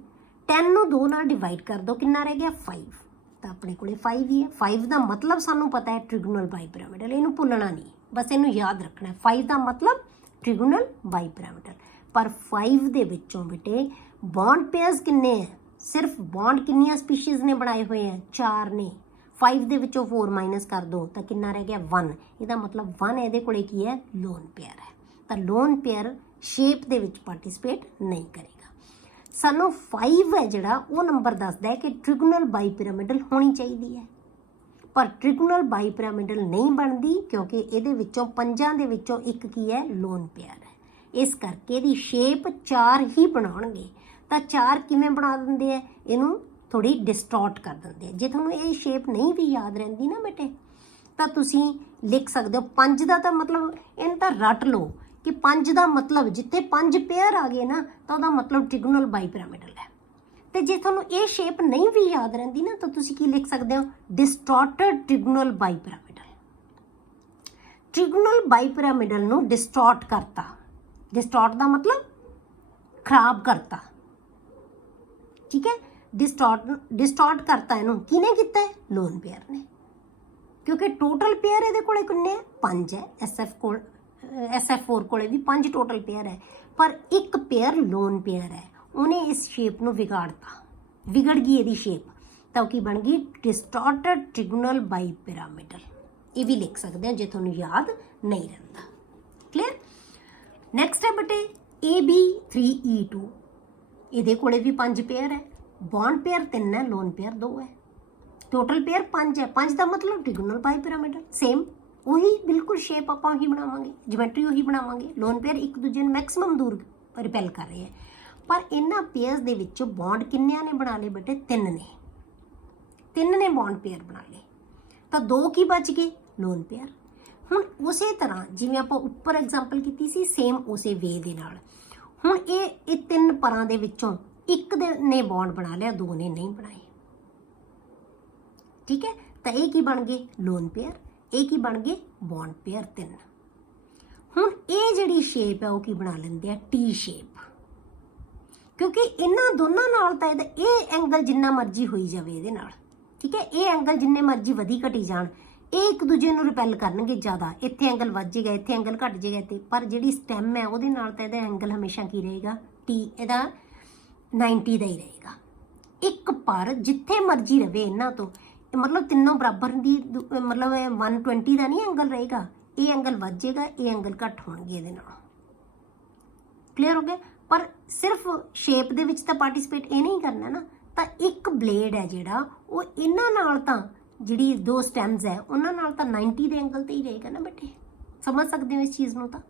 10 ਨੂੰ 2 ਨਾਲ ਡਿਵਾਈਡ ਕਰ ਦਿਓ, ਕਿੰਨਾ ਰਹਿ ਗਿਆ, 5। ਤਾਂ ਆਪਣੇ ਕੋਲੇ 5 ਹੀ ਹੈ। 5 ਦਾ ਮਤਲਬ ਸਾਨੂੰ ਪਤਾ ਹੈ ਟ੍ਰਿਗੋਨਲ ਬਾਈਪਿਰਾਮਿਡਲ, ਇਹਨੂੰ ਭੁੱਲਣਾ ਨਹੀਂ, ਬਸ ਇਹਨੂੰ ਯਾਦ ਰੱਖਣਾ ਹੈ। 5 ਦਾ ਮਤਲਬ ਟ੍ਰਿਗੋਨਲ ਬਾਈਪਿਰਾਮਿਡਲ। ਪਰ 5 ਦੇ ਵਿੱਚੋਂ ਬੇਟੇ ਬੌਂਡ ਪੇਅਰਸ ਕਿੰਨੇ ਹੈ, ਸਿਰਫ ਬੌਂਡ ਕਿੰਨੀਆਂ ਸਪੀਸ਼ੀਜ਼ ਨੇ ਬਣਾਏ ਹੋਏ ਹੈ, 4 ਨੇ। 5 ਦੇ ਵਿੱਚੋਂ 4 ਮਾਈਨਸ ਕਰ ਦਿਓ ਤਾਂ ਕਿੰਨਾ ਰਹਿ ਗਿਆ, 1। ਇਹਦਾ ਮਤਲਬ 1 ਇਹਦੇ ਕੋਲੇ ਕੀ ਹੈ, ਲੋਨ ਪੇਅਰ ਹੈ। ਤਾਂ ਲੋਨ ਪੇਅਰ ਸ਼ੇਪ ਦੇ ਵਿੱਚ ਪਾਰਟਿਸਿਪੇਟ ਨਹੀਂ ਕਰੇਗਾ। ਸਾਨੂੰ 5 ਹੈ ਜਿਹੜਾ, ਉਹ ਨੰਬਰ ਦੱਸਦਾ ਹੈ ਕਿ ਟ੍ਰਿਗੋਨਲ ਬਾਈਪਿਰਾਮਿਡਲ ਹੋਣੀ ਚਾਹੀਦੀ ਹੈ। ਪਰ ਟ੍ਰਿਗੋਨਲ ਬਾਈਪਿਰਾਮਿਡਲ ਨਹੀਂ ਬਣਦੀ, ਕਿਉਂਕਿ ਇਹਦੇ ਵਿੱਚੋਂ 5 ਦੇ ਵਿੱਚੋਂ ਇੱਕ ਕੀ ਹੈ, ਲੋਨ ਪੇਅਰ ਹੈ। ਇਸ ਕਰਕੇ ਇਹਦੀ ਸ਼ੇਪ 4 ਹੀ ਬਣਾਉਣਗੇ। ਤਾਂ 4 ਕਿਵੇਂ ਬਣਾ ਦਿੰਦੇ ਆ, ਇਹਨੂੰ ਥੋੜੀ ਡਿਸਟੋਰਟ ਕਰ ਦਿੰਦੇ ਆ। ਜੇ ਤੁਹਾਨੂੰ ਇਹ ਸ਼ੇਪ ਨਹੀਂ ਵੀ ਯਾਦ ਰਹਿੰਦੀ ਨਾ ਬੇਟੇ, ਤਾਂ ਤੁਸੀਂ ਲਿਖ ਸਕਦੇ ਹੋ 5 ਦਾ ਤਾਂ ਮਤਲਬ, ਇਹਨੂੰ ਤਾਂ ਰੱਟ ਲਓ ਕਿ 5 ਦਾ ਮਤਲਬ, ਜਿੱਥੇ 5 ਪੇਅਰ ਆ ਗਏ ਨਾ, ਤਾਂ ਉਹਦਾ ਮਤਲਬ ਟ੍ਰਿਗੋਨਲ ਬਾਈਪਿਰਾਮਿਡਲ ਹੈ। ਤੇ ਜੇ ਤੁਹਾਨੂੰ ਇਹ ਸ਼ੇਪ ਨਹੀਂ ਵੀ ਯਾਦ ਰਹਿੰਦੀ ਨਾ, ਤਾਂ ਤੁਸੀਂ ਕੀ ਲਿਖ ਸਕਦੇ ਹੋ, ਡਿਸਟੋਰਟਡ ਟ੍ਰਿਗੋਨਲ ਬਾਈਪਿਰਾਮਿਡਲ। ਟ੍ਰਿਗੋਨਲ ਬਾਈਪਿਰਾਮਿਡਲ ਨੂੰ ਡਿਸਟੋਰਟ ਕਰਤਾ। ਡਿਸਟੋਰਟ ਦਾ ਮਤਲਬ ਖਰਾਬ ਕਰਤਾ, ਠੀਕ ਹੈ। ਡਿਸਟੋਰਟ ਕਰਤਾ ਇਹਨੂੰ ਕਿਹਨੇ ਕੀਤਾ ਹੈ, ਲੋਨ ਪੇਅਰ ਨੇ। ਕਿਉਂਕਿ ਟੋਟਲ ਪੇਅਰ ਇਹਦੇ ਕੋਲੇ ਕਿੰਨੇ ਹੈ, 5 ਹੈ। SF4 ਕੋਲੇ ਵੀ 5 ਟੋਟਲ ਪੇਅਰ ਹੈ, ਪਰ ਇੱਕ ਪੇਅਰ ਲੋਨ ਪੇਅਰ ਹੈ। ਉਹਨੇ ਇਸ ਸ਼ੇਪ ਨੂੰ ਵਿਗਾੜਤਾ, ਵਿਗੜ ਗਈ ਇਹਦੀ ਸ਼ੇਪ। ਤਾਂ ਉਹ ਕੀ ਬਣ ਗਈ, ਡਿਸਟੋਰਟਡ ਟ੍ਰਿਗੋਨਲ ਬਾਈਪਿਰਾਮਿਡਲ। ਇਹ ਵੀ ਲਿਖ ਸਕਦੇ ਹੋ ਜੇ ਤੁਹਾਨੂੰ ਯਾਦ ਨਹੀਂ ਰਹਿੰਦਾ। ਕਲੀਅਰ। ਨੈਕਸਟ ਹੈ ਬੇਟੇ AB3E2। ਇਹਦੇ ਕੋਲੇ ਵੀ 5 ਪੇਅਰ ਹੈ, ਬੌਂਡ ਪੇਅਰ 3 ਹੈ, ਲੋਨ ਪੇਅਰ 2 ਹੈ, ਟੋਟਲ ਪੇਅਰ 5 ਹੈ। 5 ਦਾ ਮਤਲਬ ਟ੍ਰਿਗੋਨਲ ਬਾਈਪਿਰਾਮਿਡਲ। ਸੇਮ ਉਹੀ ਬਿਲਕੁਲ ਸ਼ੇਪ ਆਪਾਂ ਉਹੀ ਬਣਾਵਾਂਗੇ, ਜਿਓਮੈਟਰੀ ਉਹੀ ਬਣਾਵਾਂਗੇ। ਲੋਨ ਪੇਅਰ ਇੱਕ ਦੂਜੇ ਨੂੰ ਮੈਕਸਿਮਮ ਦੂਰ ਰਿਪੈਲ ਕਰ ਰਹੇ ਹੈ। ਪਰ ਇਹਨਾਂ ਪੇਅਰਸ ਦੇ ਵਿੱਚੋਂ ਬੌਂਡ ਕਿੰਨਿਆਂ ਨੇ ਬਣਾ ਲਏ ਬੇਟੇ, 3 ਨੇ। 3 ਨੇ ਬੌਂਡ ਪੇਅਰ ਬਣਾ ਲਏ, ਤਾਂ 2 ਕੀ ਬਚ ਗਏ, ਲੋਨ ਪੇਅਰ। ਹੁਣ ਉਸੇ ਤਰ੍ਹਾਂ ਜਿਵੇਂ ਆਪਾਂ ਉੱਪਰ ਐਗਜ਼ਾਮਪਲ ਕੀਤੀ ਸੀ, ਸੇਮ ਉਸੇ ਵੇ ਦੇ ਨਾਲ ਹੁਣ ਇਹ 3 ਪਰਾਂ ਦੇ ਵਿੱਚੋਂ ਇੱਕ ਦੇ ਨੇ ਬੌਂਡ ਬਣਾ ਲਿਆ, 2 ਨੇ ਨਹੀਂ ਬਣਾਏ, ਠੀਕ ਹੈ। ਤਾਂ ਇਹ ਕੀ ਬਣ ਗਏ, ਲੋਨ ਪੇਅਰ। ਇਹ ਕੀ ਬਣ ਗਏ, ਬੌਂਡ ਪੇਅਰ 3। ਹੁਣ ਇਹ ਜਿਹੜੀ ਸ਼ੇਪ ਹੈ ਉਹ ਕੀ ਬਣਾ ਲੈਂਦੇ ਆ, ਟੀ ਸ਼ੇਪ। ਕਿਉਂਕਿ ਇਹਨਾਂ ਦੋਨਾਂ ਨਾਲ ਤਾਂ ਇਹਦਾ ਇਹ ਐਂਗਲ ਜਿੰਨਾ ਮਰਜ਼ੀ ਹੋਈ ਜਾਵੇ ਇਹਦੇ ਨਾਲ, ਠੀਕ ਹੈ, ਇਹ ਐਂਗਲ ਜਿੰਨੇ ਮਰਜ਼ੀ ਵਧੀ ਘਟੀ ਜਾਣ, ਇਹ ਇੱਕ ਦੂਜੇ ਨੂੰ ਰਿਪੈਲ ਕਰਨਗੇ ਜ਼ਿਆਦਾ। ਇੱਥੇ ਐਂਗਲ ਵੱਧ ਜਾਏਗਾ, ਇੱਥੇ ਐਂਗਲ ਘਟ ਜਾਏਗਾ ਇੱਥੇ। ਪਰ ਜਿਹੜੀ ਸਟੈਮ ਹੈ ਉਹਦੇ ਨਾਲ ਤਾਂ ਇਹਦਾ ਐਂਗਲ ਹਮੇਸ਼ਾ ਕੀ ਰਹੇਗਾ, ਟੀ, ਇਹਦਾ 90 ਦਾ ਹੀ ਰਹੇਗਾ। ਇੱਕ ਪਰ ਜਿੱਥੇ ਮਰਜ਼ੀ ਰਵੇ ਇਹਨਾਂ ਤੋਂ, ਮਤਲਬ ਤਿੰਨੋਂ ਬਰਾਬਰ ਦੀ, ਮਤਲਬ 120 ਦਾ ਨਹੀਂ ਐਂਗਲ ਰਹੇਗਾ। ਇਹ ਐਂਗਲ ਵੱਧ ਜਾਏਗਾ, ਇਹ ਐਂਗਲ ਘੱਟ ਹੋਣਗੇ ਇਹਦੇ ਨਾਲ। ਕਲੀਅਰ ਹੋ ਗਿਆ। ਪਰ ਸਿਰਫ ਸ਼ੇਪ ਦੇ ਵਿੱਚ ਤਾਂ ਪਾਰਟਿਸਿਪੇਟ ਇਹ ਨਹੀਂ ਕਰਨਾ ਨਾ। ਤਾਂ ਇੱਕ ਬਲੇਡ ਹੈ ਜਿਹੜਾ, ਉਹ ਇਹਨਾਂ ਨਾਲ ਤਾਂ ਜਿਹੜੀ 2 ਸਟੈਮਸ ਹੈ ਉਹਨਾਂ ਨਾਲ ਤਾਂ 90 ਦੇ ਐਂਗਲ ਤੇ ਹੀ ਰਹੇਗਾ ਨਾ ਬੇਟੇ। ਸਮਝ ਸਕਦੇ ਹੋ ਇਸ ਚੀਜ਼ ਨੂੰ ਤਾਂ,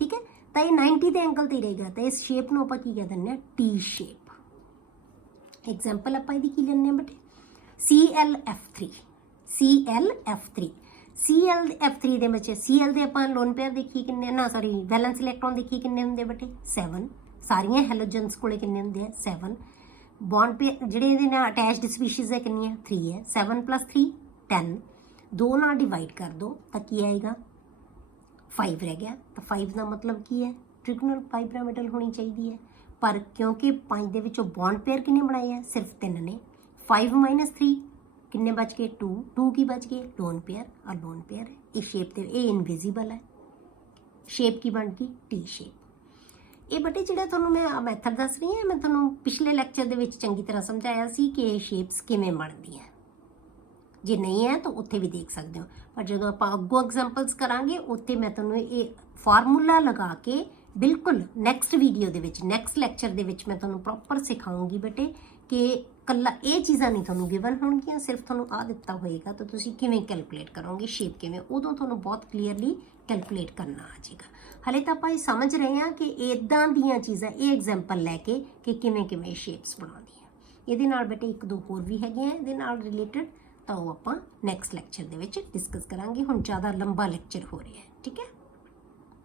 ਠੀਕ ਹੈ। ਤਾਂ ਇਹ 90 ਦੇ ਐਂਗਲ ਤੇ ਹੀ ਰਹੇਗਾ। ਤਾਂ ਇਸ ਸ਼ੇਪ ਨੂੰ ਆਪਾਂ ਕੀ ਕਹਿ ਦਿੰਦੇ ਹਾਂ, ਟੀ ਸ਼ੇਪ। ਐਗਜ਼ਾਮਪਲ ਆਪਾਂ ਇਹਦੀ ਕੀ ਲੈਂਦੇ ਹਾਂ ਬੇਟੇ, ClF3। ClF3 ClF3 ਦੇ ਵਿੱਚ Cl ਦੇ ਆਪਾਂ ਲੋਨ ਪੇਅਰ ਦੇਖੀ ਕਿੰਨੇ, ਨਾ ਸੌਰੀ ਵੈਲੈਂਸ ਇਲੈਕਟ੍ਰੋਨ ਦੇਖੀ ਕਿੰਨੇ ਹੁੰਦੇ ਬੇਟੇ, 7। ਸਾਰੀਆਂ ਹੈਲੋਜਨਸ ਕੋਲੇ ਕਿੰਨੇ ਹੁੰਦੇ ਆ, 7। ਬੌਂਡ ਪੇਅਰ ਜਿਹੜੇ ਇਹਦੇ ਨਾਲ ਅਟੈਚਡ ਸਪੀਸ਼ੀਜ਼ ਹੈ ਕਿੰਨੀਆਂ, 3 ਹੈ। 7 + 3 10। 2 ਨਾਲ ਡਿਵਾਈਡ ਕਰ ਦਿਓ ਤਾਂ ਕੀ ਆਏਗਾ, 5 ਰਹਿ ਗਿਆ। ਤਾਂ 5 ਦਾ ਮਤਲਬ ਕੀ ਹੈ, ਟ੍ਰਿਗੋਨਲ ਬਾਈਪਿਰਾਮਿਡਲ ਹੋਣੀ ਚਾਹੀਦੀ ਹੈ। ਪਰ ਕਿਉਂਕਿ 5 ਦੇ ਵਿੱਚੋਂ ਬੌਂਡ ਪੇਅਰ ਕਿੰਨੇ ਬਣਾਏ ਆ, ਸਿਰਫ 3 ਨੇ। 5 - 3 ਕਿੰਨੇ ਬਚ ਗਏ, 2। 2 ਕੀ ਬਚ ਗਏ, ਲੋਨ ਪੇਅਰ। ਔਰ ਲੋਨ ਪੇਅਰ ਹੈ ਇਹ ਸ਼ੇਪ ਤੇ, ਇਹ ਇਨਵਿਜ਼ੀਬਲ ਹੈ। ਸ਼ੇਪ ਕੀ ਬਣ ਗਈ, ਟੀ ਸ਼ੇਪ। ਇਹ ਬੇਟੇ ਜਿਹੜਾ ਤੁਹਾਨੂੰ ਮੈਂ ਮੈਥਡ ਦੱਸ ਰਹੀ ਹਾਂ, ਮੈਂ ਤੁਹਾਨੂੰ ਪਿਛਲੇ ਲੈਕਚਰ ਦੇ ਵਿੱਚ ਚੰਗੀ ਤਰ੍ਹਾਂ ਸਮਝਾਇਆ ਸੀ ਕਿ ਇਹ ਸ਼ੇਪਸ ਕਿਵੇਂ ਬਣਦੀਆਂ। ਜੇ ਨਹੀਂ ਹੈ ਤਾਂ ਉੱਥੇ ਵੀ ਦੇਖ ਸਕਦੇ ਹੋ। ਪਰ ਜਦੋਂ ਆਪਾਂ ਅੱਗੋਂ ਐਗਜ਼ਾਮਪਲਸ ਕਰਾਂਗੇ, ਉੱਥੇ ਮੈਂ ਤੁਹਾਨੂੰ ਇਹ ਫਾਰਮੂਲਾ ਲਗਾ ਕੇ ਬਿਲਕੁਲ ਨੈਕਸਟ ਵੀਡੀਓ ਦੇ ਵਿੱਚ, ਨੈਕਸਟ ਲੈਕਚਰ ਦੇ ਵਿੱਚ ਮੈਂ ਤੁਹਾਨੂੰ ਪ੍ਰੋਪਰ ਸਿਖਾਉਂਗੀ ਬੇਟੇ ਕਿ ਕੱਲਾ ਇਹ ਚੀਜ਼ਾਂ ਨਹੀਂ ਤੁਹਾਨੂੰ ਗਿਵਨ ਹੋਣਗੀਆਂ, ਸਿਰਫ ਤੁਹਾਨੂੰ ਆ ਦਿੱਤਾ ਹੋਏਗਾ ਤਾਂ ਤੁਸੀਂ ਕਿਵੇਂ ਕੈਲਕੂਲੇਟ ਕਰੋਗੇ ਸ਼ੇਪ ਕਿਵੇਂ, ਉਦੋਂ ਤੁਹਾਨੂੰ ਬਹੁਤ ਕਲੀਅਰਲੀ ਕੈਲਕੂਲੇਟ ਕਰਨਾ ਆ ਜਾਏਗਾ। ਹਲੇ ਤਾਂ ਆਪਾਂ ਇਹ ਸਮਝ ਰਹੇ ਹਾਂ ਕਿ ਇਦਾਂ ਦੀਆਂ ਚੀਜ਼ਾਂ, ਇਹ ਐਗਜ਼ਾਮਪਲ ਲੈ ਕੇ ਕਿ ਕਿਵੇਂ ਕਿਵੇਂ ਸ਼ੇਪਸ ਬਣਾਉਂਦੀਆਂ। ਇਹਦੇ ਨਾਲ ਬੇਟੇ ਇੱਕ ਦੋ ਹੋਰ ਵੀ ਹੈਗੀਆਂ ਇਹਦੇ ਨਾਲ ਰਿਲੇਟਡ, ਤਾਂ ਉਹ ਆਪਾਂ ਨੈਕਸਟ ਲੈਕਚਰ ਦੇ ਵਿੱਚ ਡਿਸਕਸ ਕਰਾਂਗੇ। ਹੁਣ ਜ਼ਿਆਦਾ ਲੰਬਾ ਲੈਕਚਰ ਹੋ ਰਿਹਾ ਹੈ, ਠੀਕ ਹੈ।